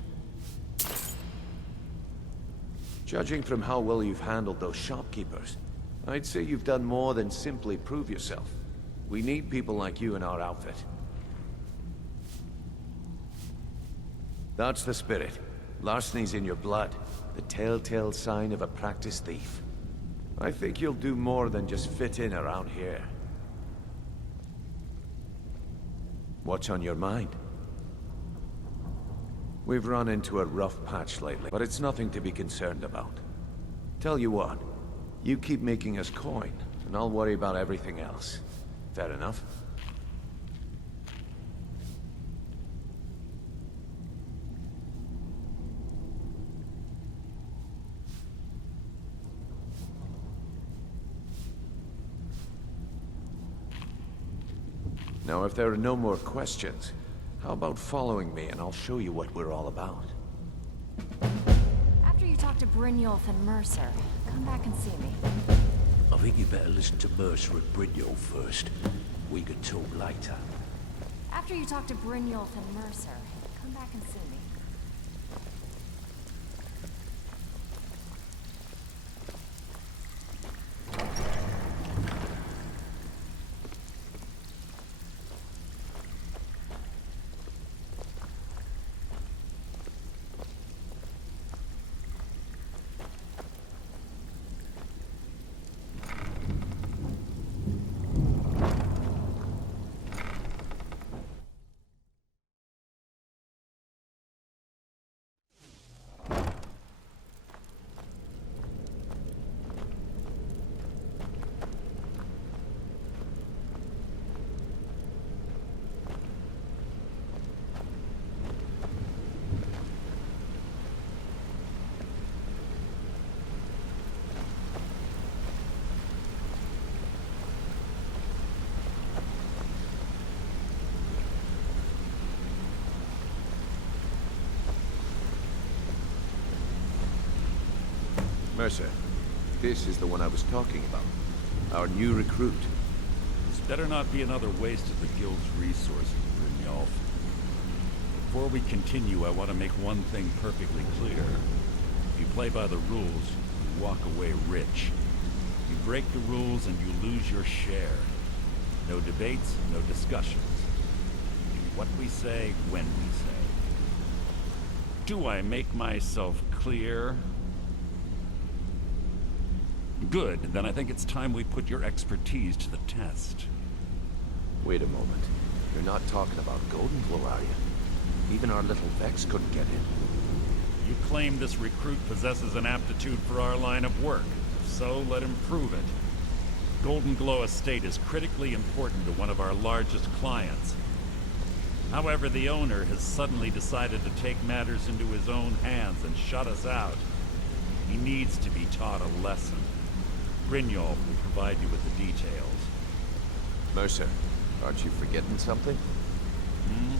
Judging from how well you've handled those shopkeepers, I'd say you've done more than simply prove yourself. We need people like you in our outfit. That's the spirit. Larceny's in your blood, the telltale sign of a practiced thief. I think you'll do more than just fit in around here. What's on your mind? We've run into a rough patch lately, but it's nothing to be concerned about. Tell you what, you keep making us coin, and I'll worry about everything else. Fair enough? Now, if there are no more questions, how about following me and I'll show you what we're all about? After you talk to Brynjolf and Mercer, come back and see me. I think you better listen to Mercer and Brynjolf first. We can talk later. After you talk to Brynjolf and Mercer, come back and see me. Mercer, this is the one I was talking about. Our new recruit. This better not be another waste of the Guild's resources, Brynjolf. Before we continue, I want to make one thing perfectly clear. If you play by the rules, you walk away rich. You break the rules and you lose your share. No debates, no discussions. Do what we say, when we say. Do I make myself clear? Good, then I think it's time we put your expertise to the test. Wait a moment. You're not talking about Goldenglow, are you? Even our little Vex couldn't get in. You claim this recruit possesses an aptitude for our line of work. So let him prove it. Goldenglow Estate is critically important to one of our largest clients. However, the owner has suddenly decided to take matters into his own hands and shut us out. He needs to be taught a lesson. Brynjolf will provide you with the details. Mercer, aren't you forgetting something? Hmm?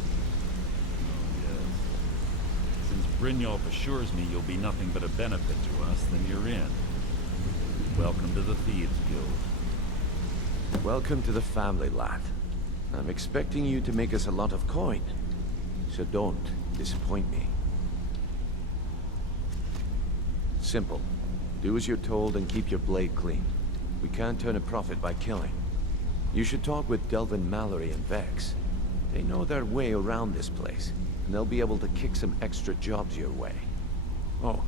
Oh, yes. Since Brynjolf assures me you'll be nothing but a benefit to us, then you're in. Welcome to the Thieves Guild. Welcome to the family, lad. I'm expecting you to make us a lot of coin. So don't disappoint me. Simple. Do as you're told and keep your blade clean. We can't turn a profit by killing. You should talk with Delvin Mallory and Vex. They know their way around this place, and they'll be able to kick some extra jobs your way. Oh,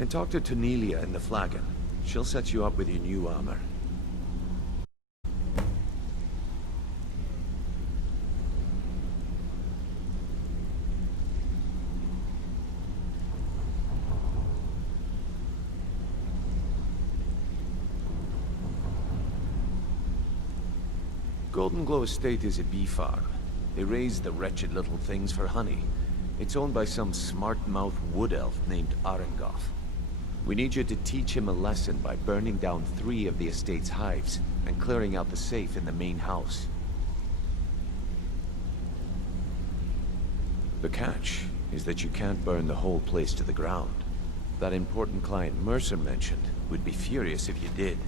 and talk to Tanelia in the Flagon. She'll set you up with your new armor. Goldenglow Estate is a bee farm. They raise the wretched little things for honey. It's owned by some smart-mouthed wood elf named Arengoth. We need you to teach him a lesson by burning down 3 of the estate's hives and clearing out the safe in the main house. The catch is that you can't burn the whole place to the ground. That important client Mercer mentioned would be furious if you did.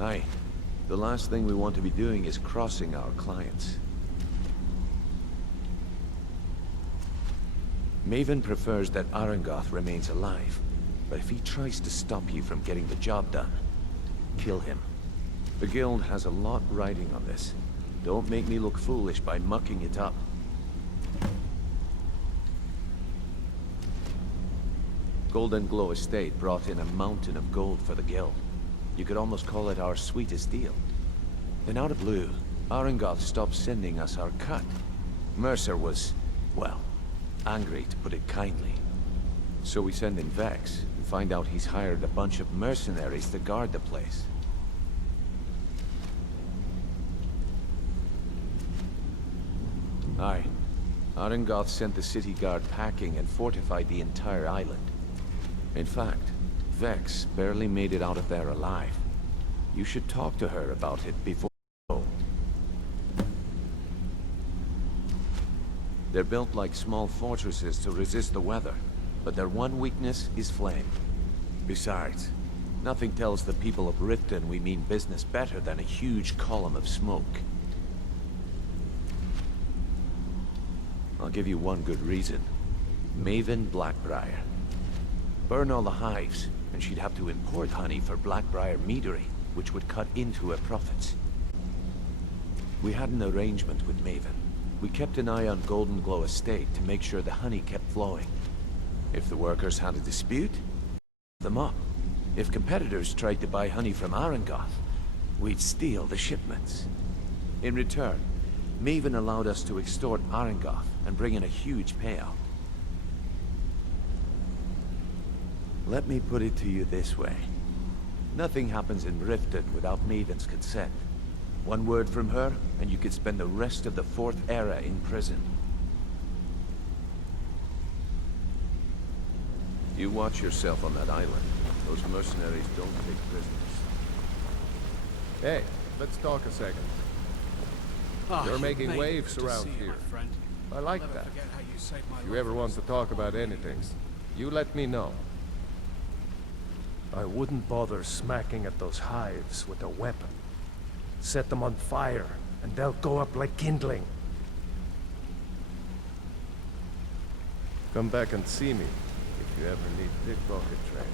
Aye. The last thing we want to be doing is crossing our clients. Maven prefers that Arengoth remains alive, but if he tries to stop you from getting the job done, kill him. The Guild has a lot riding on this. Don't make me look foolish by mucking it up. Goldenglow Estate brought in a mountain of gold for the Guild. You could almost call it our sweetest deal. Then out of blue, Arengoth stopped sending us our cut. Mercer was, well, angry to put it kindly. So we send in Vex and find out he's hired a bunch of mercenaries to guard the place. Aye. Arengoth sent the city guard packing and fortified the entire island. In fact, Vex barely made it out of there alive. You should talk to her about it before you go. They're built like small fortresses to resist the weather, but their one weakness is flame. Besides, nothing tells the people of Riften we mean business better than a huge column of smoke. I'll give you one good reason. Maven Blackbriar. Burn all the hives, and she'd have to import honey for Blackbriar meadery, which would cut into her profits. We had an arrangement with Maven. We kept an eye on Goldenglow Estate to make sure the honey kept flowing. If the workers had a dispute, them up. If competitors tried to buy honey from Arengoth, we'd steal the shipments. In return, Maven allowed us to extort Arengoth and bring in a huge payout. Let me put it to you this way. Nothing happens in Riften without Maven's consent. One word from her, and you could spend the rest of the Fourth Era in prison. You watch yourself on that island. Those mercenaries don't take prisoners. Hey, let's talk a second. You're making waves around here. I like that. If you ever want to talk about anything, you let me know. I wouldn't bother smacking at those hives with a weapon. Set them on fire, and they'll go up like kindling. Come back and see me if you ever need pickpocket training.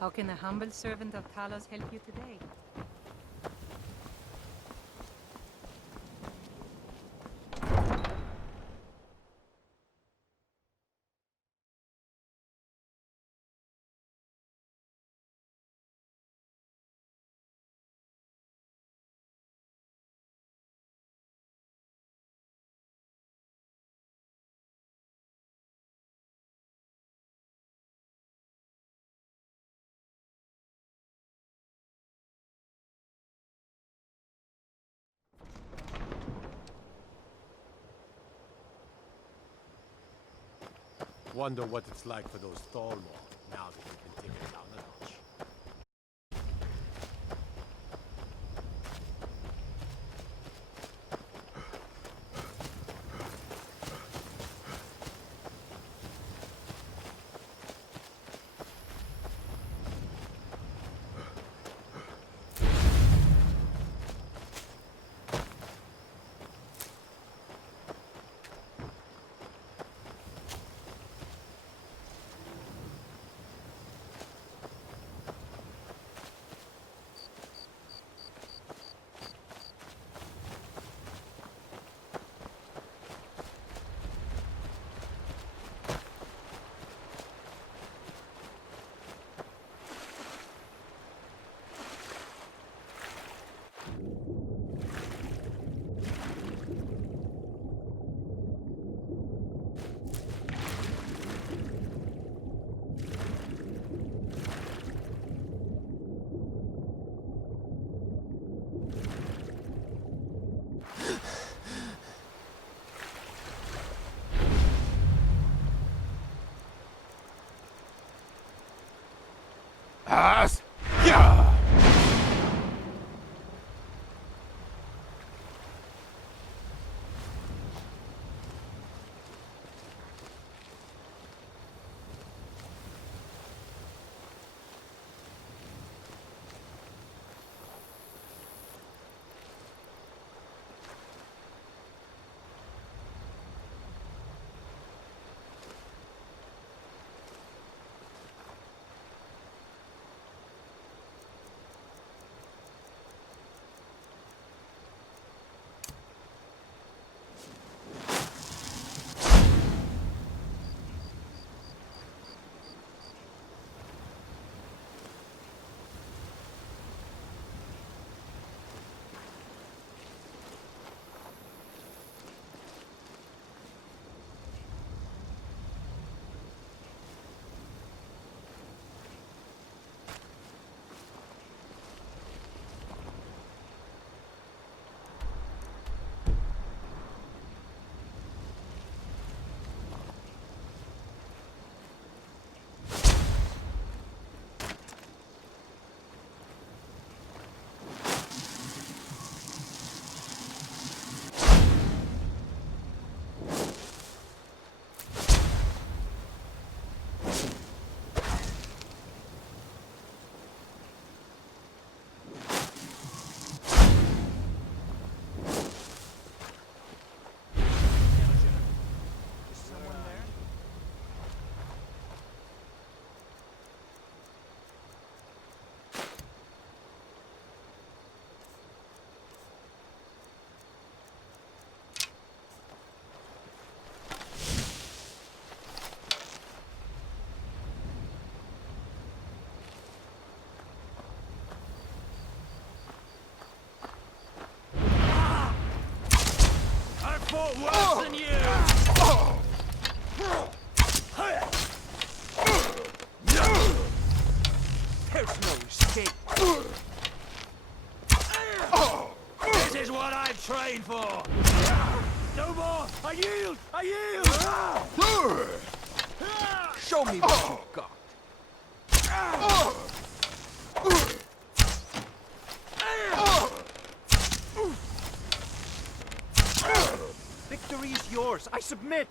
How can a humble servant of Talos help you today? Wonder what it's like for those Thalmor, now that you've been taken down a notch. escape. This is what I've trained for. No more! I yield! I yield! Show me what you've got. Victory is yours. I submit.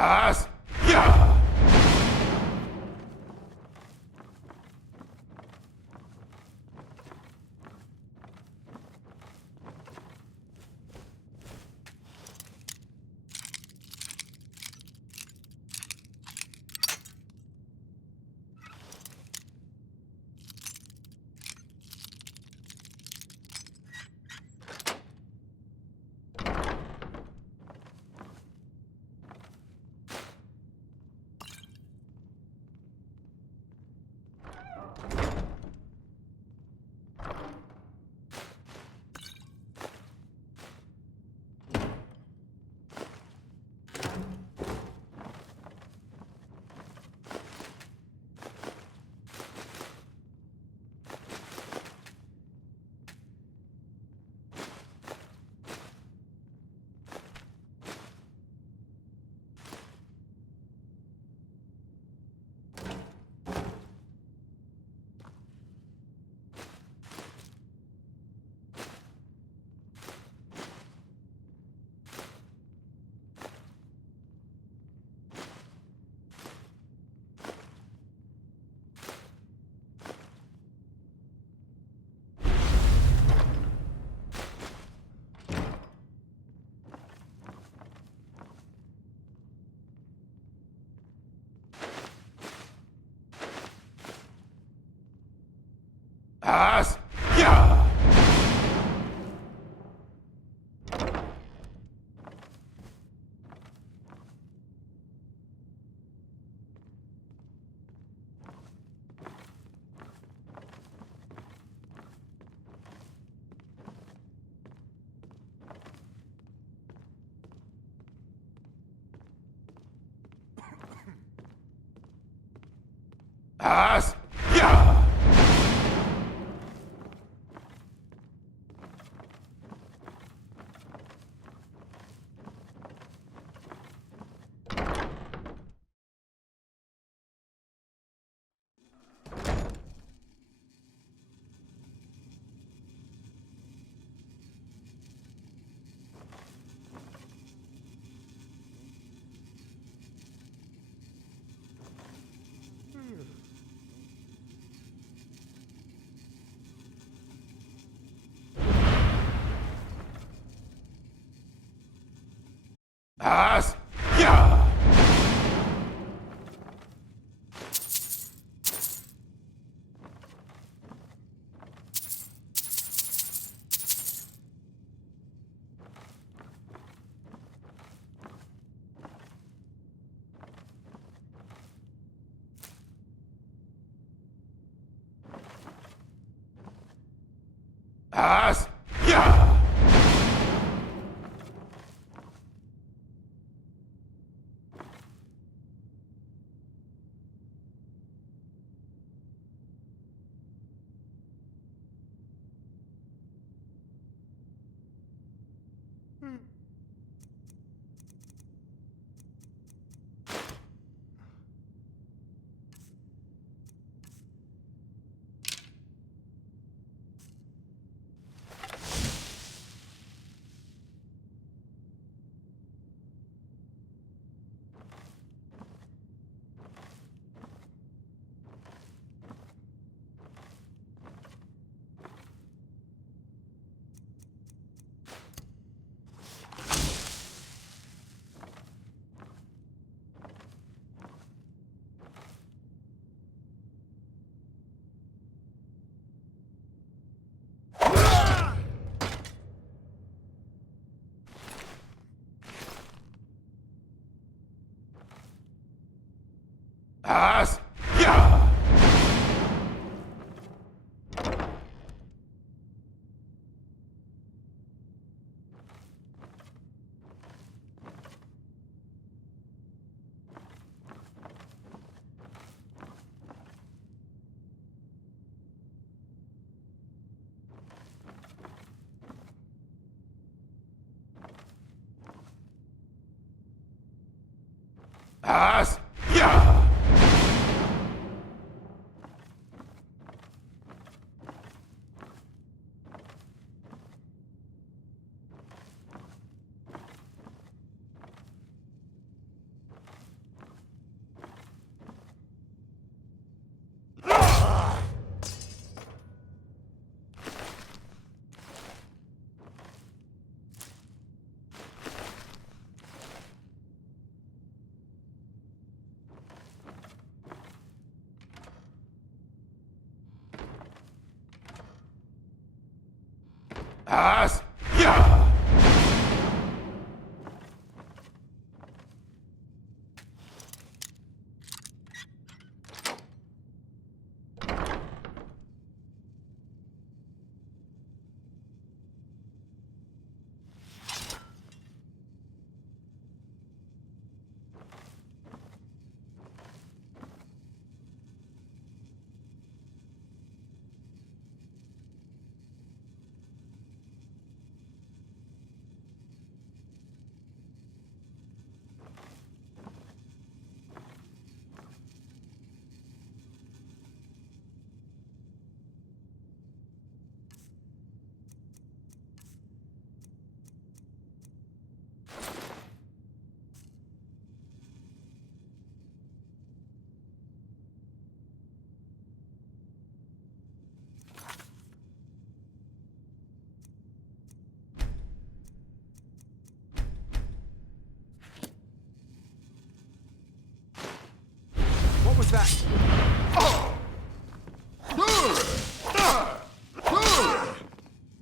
As! Yeah! As! Yeah! As! Yeah! As! Yeah! As! Yeah! As! Yeah! As! Yeah! As! Yeah! What was that?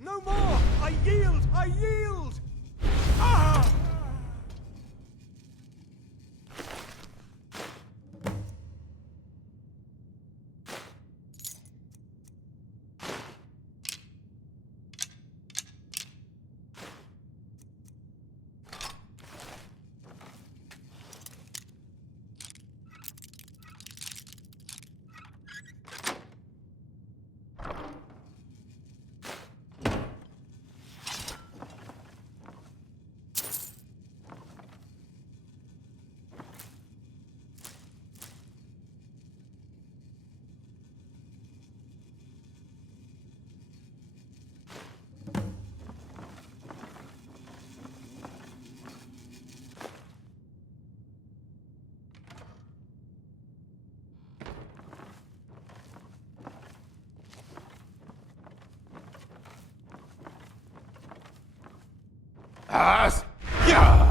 No more! I yield! I yield! Ah! As! Yeah!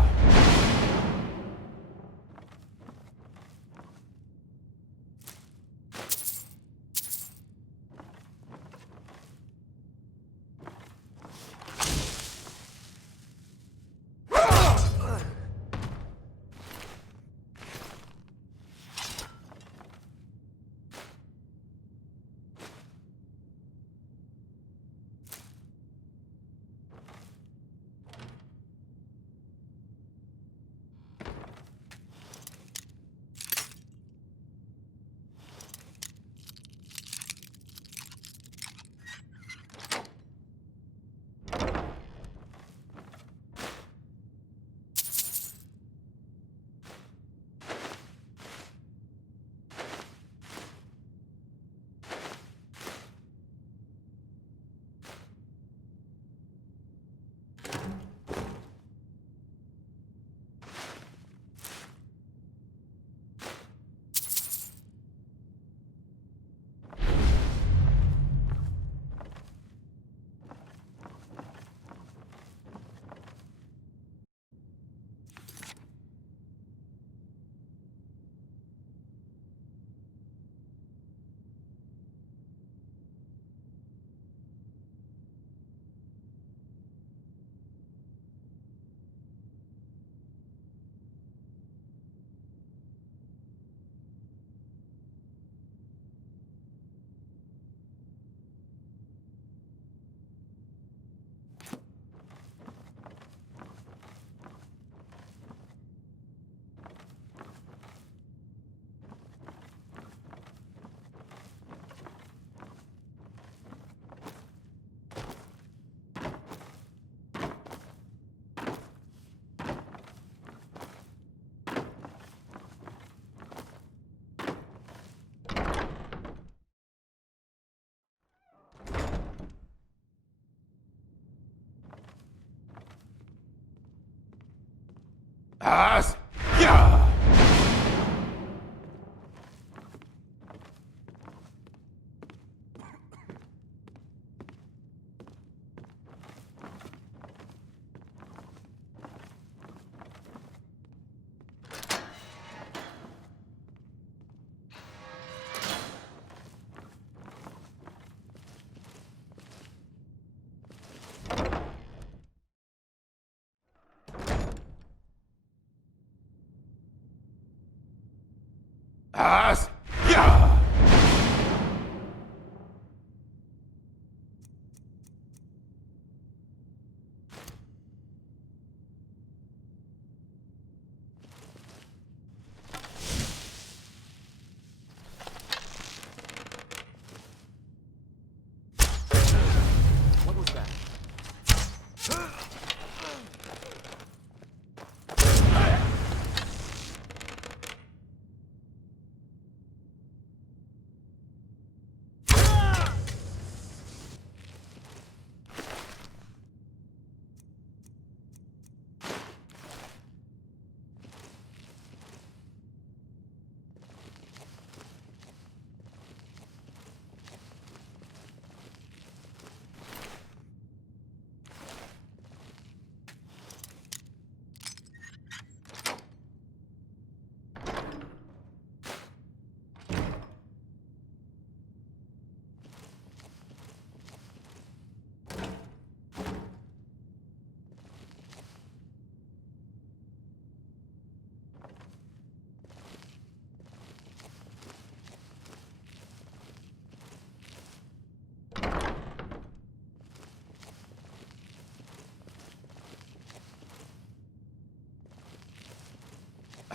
As! Yeah!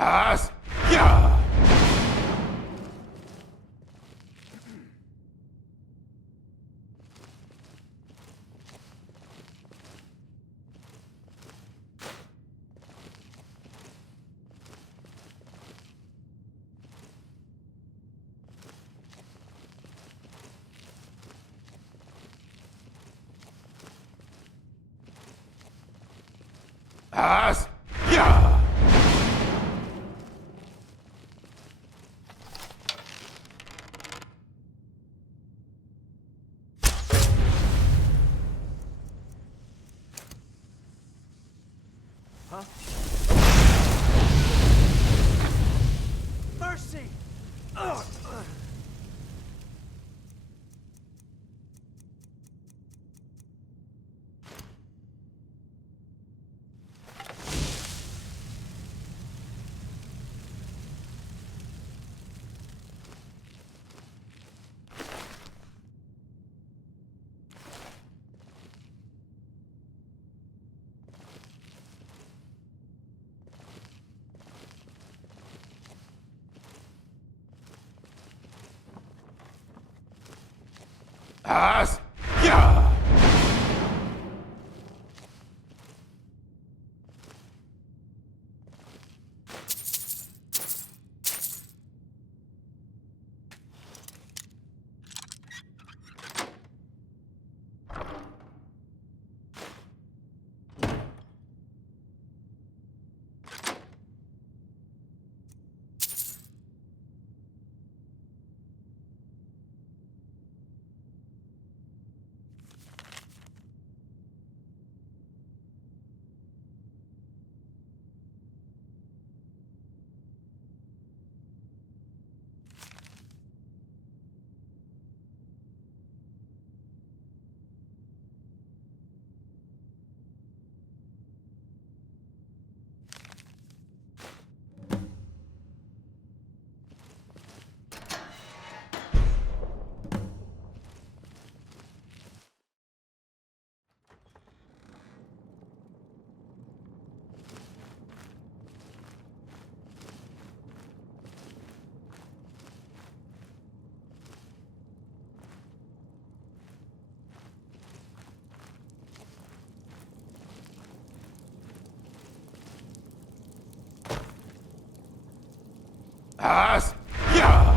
As! Yeah! As! Yeah! Huh? Mercy! Ugh. As! Yeah! As! Yeah!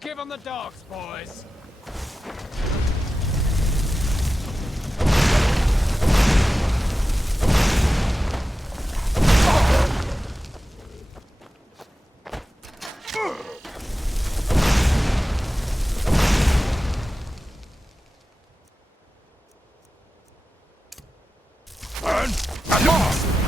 Give them the dogs, boys! Burn and off!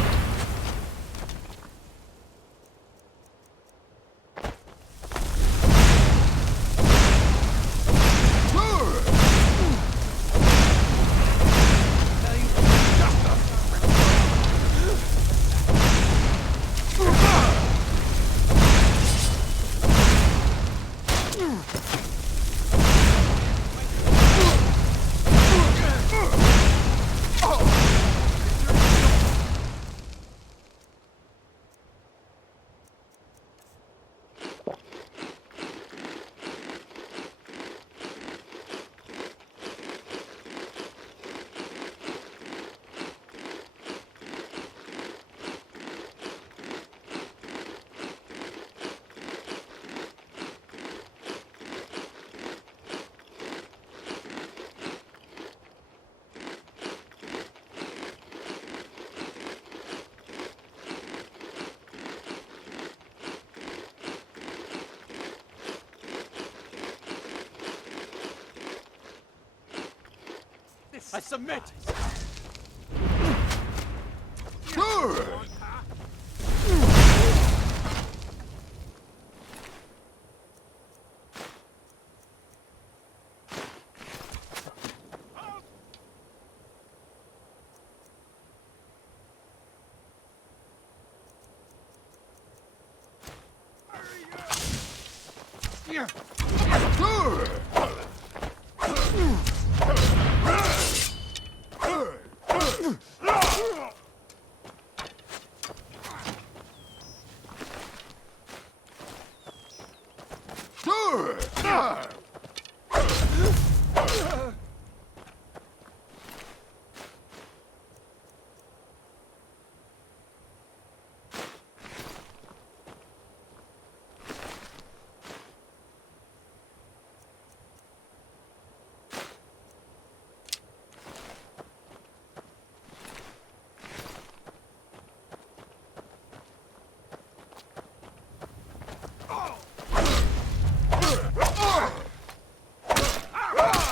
I submit!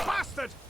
Bastard!